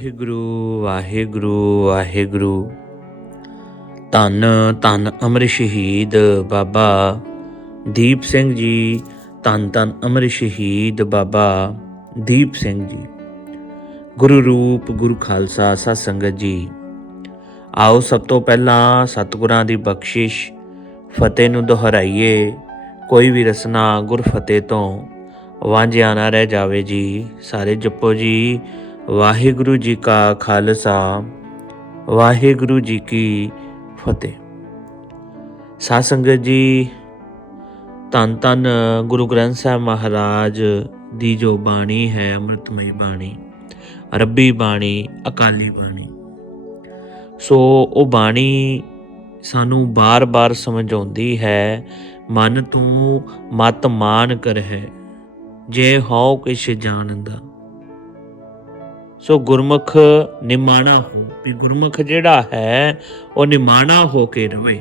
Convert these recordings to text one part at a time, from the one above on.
ਵਾਹਿਗੁਰੂ ਵਾਹਿਗੁਰੂ ਵਾਹਿਗੁਰੂ। ਧੰਨ ਧੰਨ ਅਮਰ ਸ਼ਹੀਦ ਬਾਬਾ ਦੀਪ ਸਿੰਘ ਜੀ। ਧੰਨ ਧੰਨ ਅਮਰ ਸ਼ਹੀਦ ਬਾਬਾ ਦੀਪ ਸਿੰਘ ਜੀ। ਗੁਰੂ ਰੂਪ, ਗੁਰੂ ਖਾਲਸਾ, ਸਤ ਸੰਗਤ ਜੀ। ਆਓ ਸਭ ਤੋਂ ਪਹਿਲਾਂ ਸਤਿਗੁਰਾਂ ਦੀ ਬਖਸ਼ਿਸ਼, ਫਤਿਹ ਨੂੰ ਦੁਹਰਾਈਏ। ਕੋਈ ਵੀ ਰਸਨਾ ਗੁਰ ਫਤਿਹ ਤੋਂ ਵਾਂਝਿਆ ਨਾ ਰਹਿ ਜਾਵੇ ਜੀ। ਸਾਰੇ ਜਪੋ ਜੀ। ਵਾਹਿਗੁਰੂ ਜੀ ਕਾ ਖਾਲਸਾ, ਵਾਹਿਗੁਰੂ ਜੀ ਕੀ ਫਤਿਹ। ਸਾਧ ਸੰਗਤ ਜੀ, ਧੰਨ ਧੰਨ ਗੁਰੂ ਗ੍ਰੰਥ ਸਾਹਿਬ ਮਹਾਰਾਜ ਦੀ ਜੋ ਬਾਣੀ ਹੈ, ਅੰਮ੍ਰਿਤਮਈ ਬਾਣੀ, ਰੱਬੀ ਬਾਣੀ, ਅਕਾਲੀ ਬਾਣੀ। ਸੋ ਉਹ ਬਾਣੀ ਸਾਨੂੰ ਬਾਰ-ਬਾਰ ਸਮਝਾਉਂਦੀ ਹੈ, ਮਨ ਤੂੰ ਮਤ ਮਾਨ ਕਰ ਹੈ, ਜੇ ਹਉ ਕਿਛ ਜਾਣਦਾ। ਸੋ ਗੁਰਮੁਖ ਨਿਮਾਣਾ ਹੋ, ਵੀ ਗੁਰਮੁਖ ਜਿਹੜਾ ਹੈ, ਉਹ ਨਿਮਾਣਾ ਹੋ ਕੇ ਰਵੇ।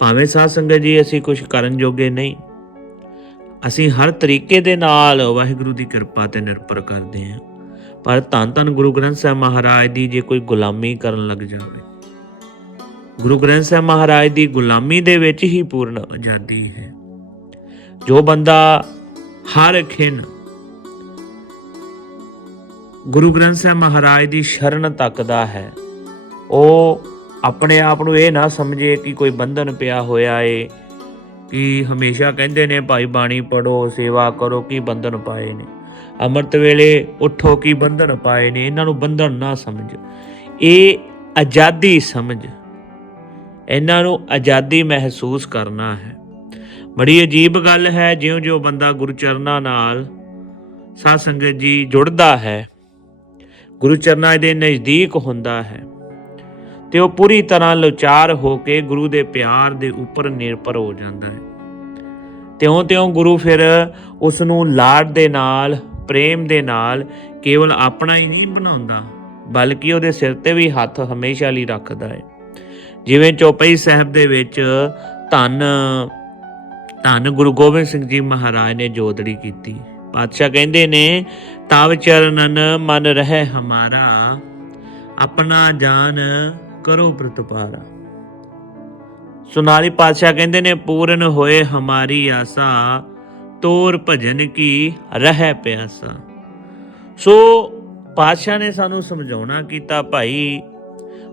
ਭਾਵੇਂ ਸਾਧ ਸੰਗਤ ਜੀ, ਅਸੀਂ ਕੁਝ ਕਰਨ ਜੋਗੇ ਨਹੀਂ। ਅਸੀਂ ਹਰ ਤਰੀਕੇ ਦੇ ਨਾਲ ਵਾਹਿਗੁਰੂ ਦੀ ਕਿਰਪਾ ਤੇ ਨਿਰਭਰ ਕਰਦੇ ਹਾਂ। ਪਰ ਧੰਨ ਧੰਨ ਗੁਰੂ ਗ੍ਰੰਥ ਸਾਹਿਬ ਮਹਾਰਾਜ ਦੀ ਜੇ ਕੋਈ ਗੁਲਾਮੀ ਕਰਨ ਲੱਗ ਜਾਵੇ, ਗੁਰੂ ਗ੍ਰੰਥ ਸਾਹਿਬ ਮਹਾਰਾਜ ਦੀ ਗੁਲਾਮੀ ਦੇ ਵਿੱਚ ਹੀ ਪੂਰਨ ਆਜ਼ਾਦੀ ਹੈ। ਜੋ ਬੰਦਾ ਹਰ ਖਿਨ ਗੁਰੂ ਗ੍ਰੰਥ ਸਾਹਿਬ ਮਹਾਰਾਜ ਦੀ ਸ਼ਰਨ ਤੱਕਦਾ ਹੈ। ਉਹ ਆਪਣੇ ਆਪ ਨੂੰ ਇਹ ਨਾ ਸਮਝੇ ਕਿ ਕੋਈ ਬੰਧਨ ਪਿਆ ਹੋਇਆ ਏ, ਕਿ ਹਮੇਸ਼ਾ ਕਹਿੰਦੇ ਨੇ, ਭਾਈ ਬਾਣੀ ਪੜੋ ਸੇਵਾ ਕਰੋ, ਕੀ ਬੰਧਨ ਪਾਏ ਨੇ? ਅੰਮ੍ਰਿਤ ਵੇਲੇ ਉਠੋ, ਕੀ ਬੰਧਨ ਪਾਏ ਨੇ? ਇਹਨਾਂ ਨੂੰ ਬੰਧਨ ਨਾ ਸਮਝ। ਇਹ ਆਜ਼ਾਦੀ ਸਮਝ। ਇਹਨਾਂ ਨੂੰ ਆਜ਼ਾਦੀ ਮਹਿਸੂਸ ਕਰਨਾ ਹੈ। ਬੜੀ ਅਜੀਬ ਗੱਲ ਹੈ, ਜਿਉਂ-ਜਿਉਂ ਬੰਦਾ ਗੁਰੂ ਚਰਨਾਂ ਨਾਲ ਸਾਧ ਸੰਗਤ ਜੀ ਜੁੜਦਾ ਹੈ ਗੁਰੂ ਚਰਨਾਂ ਦੇ ਨਜ਼ਦੀਕ ਹੁੰਦਾ ਹੈ। ਤੇ ਉਹ ਪੂਰੀ ਤਰ੍ਹਾਂ ਲਾਚਾਰ ਹੋ ਕੇ ਗੁਰੂ ਦੇ ਪਿਆਰ ਦੇ ਉੱਪਰ ਨਿਰਭਰ ਹੋ ਜਾਂਦਾ ਹੈ। ਤਿਉਂ-ਤਿਉਂ ਗੁਰੂ ਫਿਰ ਉਸ ਨੂੰ ਲਾਡ ਦੇ ਨਾਲ, ਪ੍ਰੇਮ ਦੇ ਨਾਲ ਕੇਵਲ ਆਪਣਾ ਹੀ ਨਹੀਂ ਬਣਾਉਂਦਾ, ਬਲਕਿ ਉਹਦੇ ਸਿਰ ਤੇ ਵੀ ਹੱਥ ਹਮੇਸ਼ਾ ਲਈ ਰੱਖਦਾ ਹੈ। ਜਿਵੇਂ ਚੌਪਈ ਸਾਹਿਬ ਦੇ ਵਿੱਚ ਧੰਨ ਧੰਨ ਗੁਰੂ ਗੋਬਿੰਦ ਸਿੰਘ ਜੀ ਮਹਾਰਾਜ ਨੇ ਜੋਦੜੀ ਕੀਤੀ। ਪਾਤਸ਼ਾਹ ਕਹਿੰਦੇ ਨੇ, ਤਵ ਚਰਨਨ ਮਨ ਰਹਿ ਹਮਾਰਾ, ਆਪਣਾ ਜਾਨ ਕਰੋ ਪ੍ਰਤਪਾਰਾ। ਸੁਨਾਲੀ ਪਾਤਸ਼ਾਹ ਕਹਿੰਦੇ ਨੇ, ਪੂਰਨ ਹੋਏ ਹਮਾਰੀ ਆਸਾ, ਤੋਰ ਭਜਨ ਕੀ ਰਹਿ ਪਿਆਸਾ। ਸੋ ਪਾਤਸ਼ਾਹ ਨੇ ਸਾਨੂੰ ਸਮਝਾਉਣਾ ਕੀਤਾ, ਭਾਈ,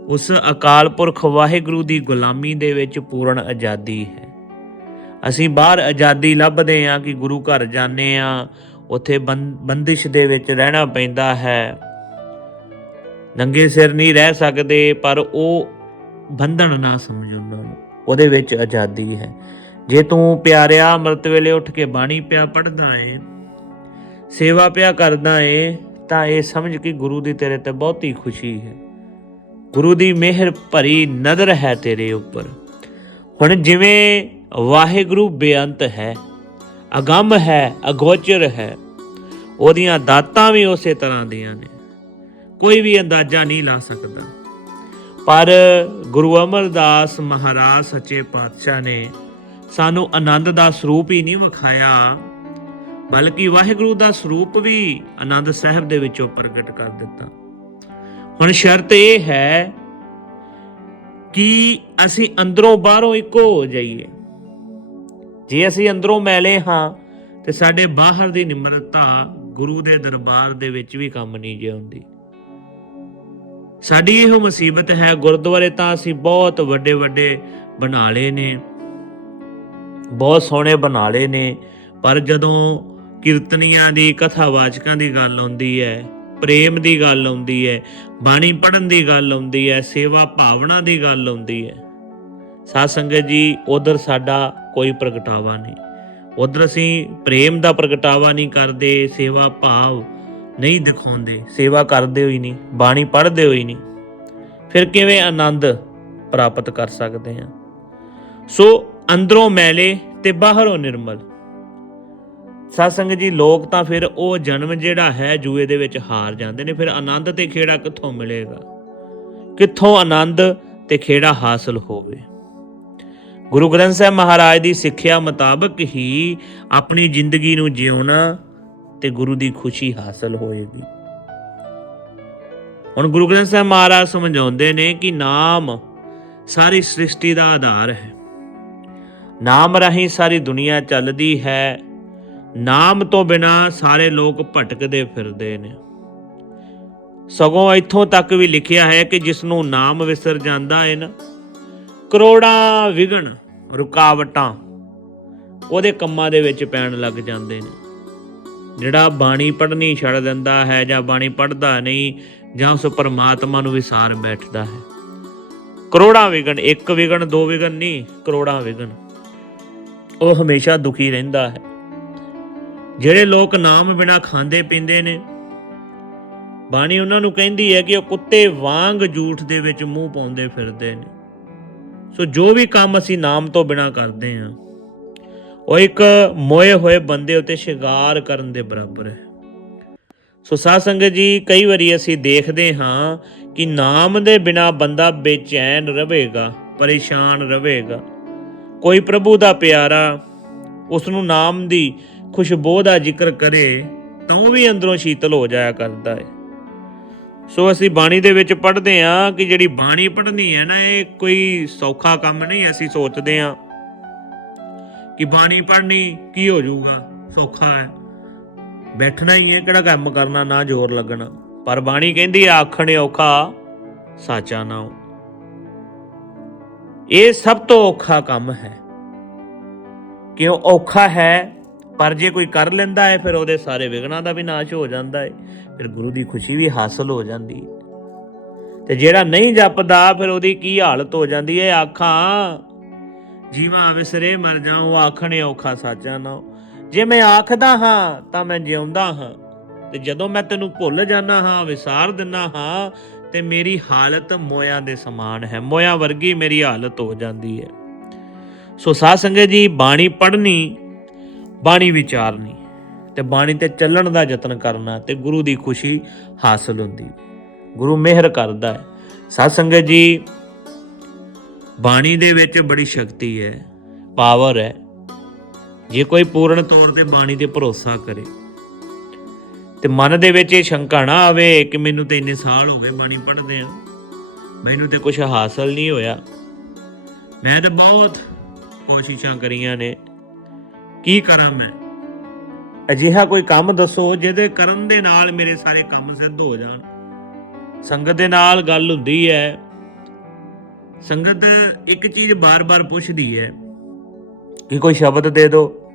ਉਸ ਅਕਾਲ ਪੁਰਖ ਵਾਹਿਗੁਰੂ ਦੀ ਗੁਲਾਮੀ ਦੇ ਵਿੱਚ ਪੂਰਨ ਆਜ਼ਾਦੀ ਹੈ। ਅਸੀਂ ਬਾਹਰ ਆਜ਼ਾਦੀ ਲੱਭਦੇ ਹਾਂ ਕਿ ਗੁਰੂ ਘਰ ਜਾਂਦੇ ਆ ਉੱਥੇ ਬੰਦਿਸ਼ ਦੇ ਵਿੱਚ ਰਹਿਣਾ ਪੈਂਦਾ ਹੈ। ਨੰਗੇ ਸਿਰ ਨਹੀਂ ਰਹਿ ਸਕਦੇ, ਪਰ ਉਹ ਬੰਧਨ ਨਾ ਸਮਝ ਉਹਨਾਂ ਨੂੰ ਉਹਦੇ ਵਿੱਚ ਆਜ਼ਾਦੀ ਹੈ। ਜੇ ਤੂੰ ਪਿਆਰਿਆ ਅੰਮ੍ਰਿਤ ਵੇਲੇ ਉੱਠ ਕੇ ਬਾਣੀ ਪਿਆ ਪੜਦਾ ਏ, ਸੇਵਾ ਪਿਆ ਕਰਦਾ ਏ, ਤਾਂ ਇਹ ਸਮਝ ਕਿ ਗੁਰੂ ਦੀ ਤੇਰੇ ਤੇ ਬਹੁਤੀ ਖੁਸ਼ੀ ਹੈ। ਗੁਰੂ ਦੀ ਮਿਹਰ ਭਰੀ ਨਜ਼ਰ ਹੈ ਤੇਰੇ ਉੱਪਰ। ਹੁਣ ਜਿਵੇਂ ਵਾਹਿਗੁਰੂ ਬੇਅੰਤ ਹੈ ਅਗੰਮ ਹੈ, ਅਗੋਚਰ ਹੈ। ਉਹਦੀਆਂ ਦਾਤਾਂ ਵੀ ਉਸੇ ਤਰ੍ਹਾਂ ਦੀਆਂ ਨੇ। ਕੋਈ ਵੀ ਅੰਦਾਜ਼ਾ ਨਹੀਂ ਲਾ ਸਕਦਾ। ਪਰ ਗੁਰੂ ਅਮਰਦਾਸ ਮਹਾਰਾਜ ਸੱਚੇ ਪਾਤਸ਼ਾਹ ਨੇ ਸਾਨੂੰ ਆਨੰਦ ਦਾ ਸਰੂਪ ਹੀ ਨਹੀਂ ਵਿਖਾਇਆ, ਬਲਕਿ ਵਾਹਿਗੁਰੂ ਦਾ ਸਰੂਪ ਵੀ ਆਨੰਦ ਸਾਹਿਬ ਦੇ ਵਿੱਚੋਂ ਪ੍ਰਗਟ ਕਰ ਦਿੱਤਾ। ਹੁਣ ਸ਼ਰਤ ਇਹ ਹੈ ਕਿ ਅਸੀਂ ਅੰਦਰੋਂ ਬਾਹਰੋਂ ਇੱਕੋ ਹੋ ਜਾਈਏ। ਜੇ ਅਸੀਂ ਅੰਦਰੋਂ ਮੈਲੇ ਹਾਂ, ਤੇ ਸਾਡੇ ਬਾਹਰ ਦੀ ਨਿਮਰਤਾ ਗੁਰੂ ਦੇ ਦਰਬਾਰ ਦੇ ਵਿੱਚ ਵੀ ਕੰਮ ਨਹੀਂ ਜਿਉਂਦੀ ਸਾਡੀ ਇਹੋ ਮੁਸੀਬਤ ਹੈ, ਗੁਰਦੁਆਰੇ ਤਾਂ ਅਸੀਂ ਬਹੁਤ ਵੱਡੇ ਵੱਡੇ ਬਣਾ ਲਏ ਨੇ, ਬਹੁਤ ਸੋਹਣੇ ਬਣਾ ਲਏ ਨੇ, ਪਰ ਜਦੋਂ ਕੀਰਤਨੀਆਂ ਦੀ, ਕਥਾਵਾਚਕਾਂ ਦੀ ਗੱਲ ਆਉਂਦੀ ਹੈ, ਪ੍ਰੇਮ ਦੀ ਗੱਲ ਆਉਂਦੀ ਹੈ, ਬਾਣੀ ਪੜਨ ਦੀ ਗੱਲ ਆਉਂਦੀ ਹੈ, ਸੇਵਾ ਭਾਵਨਾ ਦੀ ਗੱਲ ਆਉਂਦੀ ਹੈ ਸਾਧ ਸੰਗਤ ਜੀ, ਉਧਰ ਸਾਡਾ ਕੋਈ ਪ੍ਰਗਟਾਵਾ ਨਹੀਂ। ਉਧਰ ਅਸੀਂ ਪ੍ਰੇਮ ਦਾ ਪ੍ਰਗਟਾਵਾ ਨਹੀਂ ਕਰਦੇ, ਸੇਵਾ ਭਾਵ ਨਹੀਂ ਦਿਖਾਉਂਦੇ, ਸੇਵਾ ਕਰਦੇ ਹੋਈ ਨਹੀਂ, ਬਾਣੀ ਪੜ੍ਹਦੇ ਹੋਈ ਨਹੀਂ। ਫਿਰ ਕਿਵੇਂ ਆਨੰਦ ਪ੍ਰਾਪਤ ਕਰ ਸਕਦੇ ਹਾਂ? ਸੋ ਅੰਦਰੋਂ ਮੈਲੇ ਤੇ ਬਾਹਰੋਂ ਨਿਰਮਲ। ਸਾਧ ਸੰਗਤ ਜੀ, ਲੋਕ ਤਾਂ ਫਿਰ ਉਹ ਜਨਮ ਜਿਹੜਾ ਹੈ, ਜੂਏ ਦੇ ਵਿੱਚ ਹਾਰ ਜਾਂਦੇ ਨੇ, ਫਿਰ ਆਨੰਦ ਤੇ ਖੇੜਾ ਕਿੱਥੋਂ ਮਿਲੇਗਾ? ਕਿੱਥੋਂ ਆਨੰਦ ਤੇ ਖੇੜਾ ਹਾਸਲ ਹੋਵੇ? ਗੁਰੂ ਗ੍ਰੰਥ ਸਾਹਿਬ ਮਹਾਰਾਜ ਦੀ ਸਿੱਖਿਆ ਮੁਤਾਬਕ ਹੀ ਆਪਣੀ ਜ਼ਿੰਦਗੀ ਨੂੰ ਜਿਉਣਾ ਤੇ ਗੁਰੂ ਦੀ ਖੁਸ਼ੀ ਹਾਸਲ ਹੋਏਗੀ। ਹੁਣ ਗੁਰੂ ਗ੍ਰੰਥ ਸਾਹਿਬ ਮਹਾਰਾਜ ਸਮਝਾਉਂਦੇ ਨੇ ਕਿ ਨਾਮ ਸਾਰੀ ਸ੍ਰਿਸ਼ਟੀ ਦਾ ਆਧਾਰ ਹੈ। ਨਾਮ ਰਾਹੀਂ ਸਾਰੀ ਦੁਨੀਆ ਚੱਲਦੀ ਹੈ। ਨਾਮ ਤੋਂ ਬਿਨਾ ਸਾਰੇ ਲੋਕ ਭਟਕਦੇ ਫਿਰਦੇ ਨੇ। ਸਗੋਂ ਇੱਥੋਂ ਤੱਕ ਵੀ ਲਿਖਿਆ ਹੈ ਕਿ ਜਿਸ ਨੂੰ ਨਾਮ ਵਿਸਰ ਜਾਂਦਾ ਹੈ ਨਾ ਕਰੋੜਾਂ ਵਿਗਣ ਰੁਕਾਵਟਾਂ ਉਹਦੇ ਕੰਮਾਂ ਦੇ ਵਿੱਚ ਪੈਣ ਲੱਗ ਜਾਂਦੇ ਨੇ। ਜਿਹੜਾ ਬਾਣੀ ਪੜ੍ਹਨੀ ਛੱਡ ਦਿੰਦਾ ਹੈ ਜਾਂ ਬਾਣੀ ਪੜ੍ਹਦਾ ਨਹੀਂ, ਜਾਂ ਉਸ ਪਰਮਾਤਮਾ ਨੂੰ ਵਿਸਾਰ ਬੈਠਦਾ ਹੈ। ਕਰੋੜਾਂ ਵਿਗਣ ਇੱਕ ਵਿਗਣ ਦੋ ਵਿਗਣ ਨਹੀਂ, ਕਰੋੜਾਂ ਵਿਗਣ ਉਹ ਹਮੇਸ਼ਾ ਦੁਖੀ ਰਹਿੰਦਾ ਹੈ। ਜਿਹੜੇ ਲੋਕ ਨਾਮ ਬਿਨਾ ਖਾਂਦੇ ਪੀਂਦੇ ਨੇ, ਬਾਣੀ ਉਹਨਾਂ ਨੂੰ ਕਹਿੰਦੀ ਹੈ ਕਿ ਉਹ ਕੁੱਤੇ ਵਾਂਗ ਝੂਠ ਦੇ ਵਿੱਚ ਮੂੰਹ ਪਾਉਂਦੇ ਫਿਰਦੇ ਨੇ। ਸੋ ਜੋ ਵੀ ਕੰਮ ਅਸੀਂ ਨਾਮ ਤੋਂ ਬਿਨਾ ਕਰਦੇ ਹਾਂ, ਉਹ ਇੱਕ ਮੋਏ ਹੋਏ ਬੰਦੇ ਉਤੇ ਸ਼ਿੰਗਾਰ ਕਰਨ ਦੇ ਬਰਾਬਰ ਹੈ। ਸੋ ਸਾਧ ਸੰਗਤ ਜੀ, ਕਈ ਵਾਰੀ ਅਸੀਂ ਦੇਖਦੇ ਹਾਂ ਕਿ ਨਾਮ ਦੇ ਬਿਨਾ ਬੰਦਾ ਬੇਚੈਨ ਰਹੇਗਾ, ਪਰੇਸ਼ਾਨ ਰਹੇਗਾ। ਕੋਈ ਪ੍ਰਭੂ ਦਾ ਪਿਆਰਾ ਉਸ ਨੂੰ ਨਾਮ ਦੀ ਖੁਸ਼ਬੂ ਦਾ ਜ਼ਿਕਰ ਕਰੇ, ਤਾਂ ਉਹ ਵੀ ਅੰਦਰੋਂ ਸ਼ੀਤਲ ਹੋ ਜਾਇਆ ਕਰਦਾ ਹੈ। ਸੋ ਅਸੀਂ ਬਾਣੀ ਦੇ ਵਿੱਚ ਪੜ੍ਹਦੇ ਹਾਂ ਕਿ ਜਿਹੜੀ ਬਾਣੀ ਪੜ੍ਹਨੀ ਹੈ ਨਾ, ਇਹ ਕੋਈ ਸੌਖਾ ਕੰਮ ਨਹੀਂ, ਅਸੀਂ ਸੋਚਦੇ ਹਾਂ ਕਿ ਬਾਣੀ ਪੜ੍ਹਨੀ ਕੀ ਹੋ ਜਾਊਗਾ, ਸੌਖਾ ਹੈ। ਬੈਠਣਾ ਹੀ ਹੈ, ਕਿਹੜਾ ਕੰਮ ਕਰਨਾ, ਨਾ ਜ਼ੋਰ ਲੱਗਣਾ। ਪਰ ਬਾਣੀ ਕਹਿੰਦੀ ਆ ਆਖਣੇ ਔਖਾ ਸਾਚਾ ਨਾਉ ਇਹ ਸਭ ਤੋਂ ਔਖਾ ਕੰਮ ਹੈ। ਕਿਉਂ ਔਖਾ ਹੈ? ਪਰ ਜੇ ਕੋਈ ਕਰ ਲੈਂਦਾ ਹੈ, ਫਿਰ ਉਹਦੇ ਸਾਰੇ ਵਿਗਣਾ ਦਾ ਵੀ ਨਾਸ਼ ਹੋ ਜਾਂਦਾ ਹੈ। ਫਿਰ ਗੁਰੂ ਦੀ ਖੁਸ਼ੀ ਵੀ ਹਾਸਲ ਹੋ ਜਾਂਦੀ ਹੈ। ਤੇ ਜਿਹੜਾ ਨਹੀਂ ਜਪਦਾ, ਫਿਰ ਉਹਦੀ ਕੀ ਹਾਲਤ ਹੋ ਜਾਂਦੀ ਹੈ? ਆਖਾਂ, ਜੀਵਾਂ ਵਿਸਰੇ ਮਰ ਜਾਉ, ਆਖਣੇ ਔਖਾ ਸਾਚਾ ਨਾ ਜੇ ਮੈਂ ਆਖਦਾ ਹਾਂ, ਤਾਂ ਮੈਂ ਜਿਉਂਦਾ ਹਾਂ। ਤੇ ਜਦੋਂ ਮੈਂ ਤੈਨੂੰ ਭੁੱਲ ਜਾਣਾ ਹਾਂ, ਵਿਸਾਰ ਦਿੰਨਾ ਹਾਂ, ਤੇ ਮੇਰੀ ਹਾਲਤ ਮੋਇਆਂ ਦੇ ਸਮਾਨ ਹੈ। ਮੋਇਆਂ ਵਰਗੀ ਮੇਰੀ ਹਾਲਤ ਹੋ ਜਾਂਦੀ ਹੈ। ਸੋ ਸਾਧ ਸੰਗਤ ਜੀ, ਬਾਣੀ ਪੜ੍ਹਨੀ ਬਾਣੀ ਵਿਚਾਰਨੀ ਤੇ ਬਾਣੀ ਤੇ ਚੱਲਣ ਦਾ ਯਤਨ ਕਰਨਾ ਤੇ ਗੁਰੂ ਦੀ ਖੁਸ਼ੀ ਹਾਸਲ ਹੁੰਦੀ। ਗੁਰੂ ਮਿਹਰ ਕਰਦਾ ਹੈ। ਸਾਧ ਸੰਗਤ ਜੀ, ਬਾਣੀ ਦੇ ਵਿੱਚ ਬੜੀ ਸ਼ਕਤੀ ਹੈ, ਪਾਵਰ ਹੈ। ਜੇ ਕੋਈ ਪੂਰਨ ਤੌਰ ਤੇ ਬਾਣੀ ਤੇ ਭਰੋਸਾ ਕਰੇ ਤੇ ਮਨ ਦੇ ਵਿੱਚ ਇਹ ਸ਼ੰਕਾ ਨਾ ਆਵੇ ਕਿ ਮੈਨੂੰ ਤੇ ਇੰਨੇ ਸਾਲ ਹੋ ਗਏ ਬਾਣੀ ਪੜ੍ਹਦੇ ਆ, ਮੈਨੂੰ ਤੇ ਕੁਝ ਹਾਸਲ ਨਹੀਂ ਹੋਇਆ। ਮੈਂ ਤਾਂ ਬਹੁਤ ਕੋਸ਼ਿਸ਼ਾਂ ਕਰੀਆਂ ਨੇ। ਕੀ ਕਰਾਂ ਮੈਂ? ਅਜਿਹਾ ਕੋਈ ਕੰਮ ਦੱਸੋ ਜਿਹਦੇ ਕਰਨ ਦੇ ਨਾਲ ਮੇਰੇ ਸਾਰੇ ਕੰਮ ਸਿੱਧ ਹੋ ਜਾਣ। ਸੰਗਤ ਦੇ ਨਾਲ ਗੱਲ ਹੁੰਦੀ ਹੈ। ਸੰਗਤ ਇੱਕ ਚੀਜ਼ ਬਾਰ-ਬਾਰ ਪੁੱਛਦੀ ਹੈ ਕਿ ਕੋਈ ਸ਼ਬਦ ਦੇ ਦਿਓ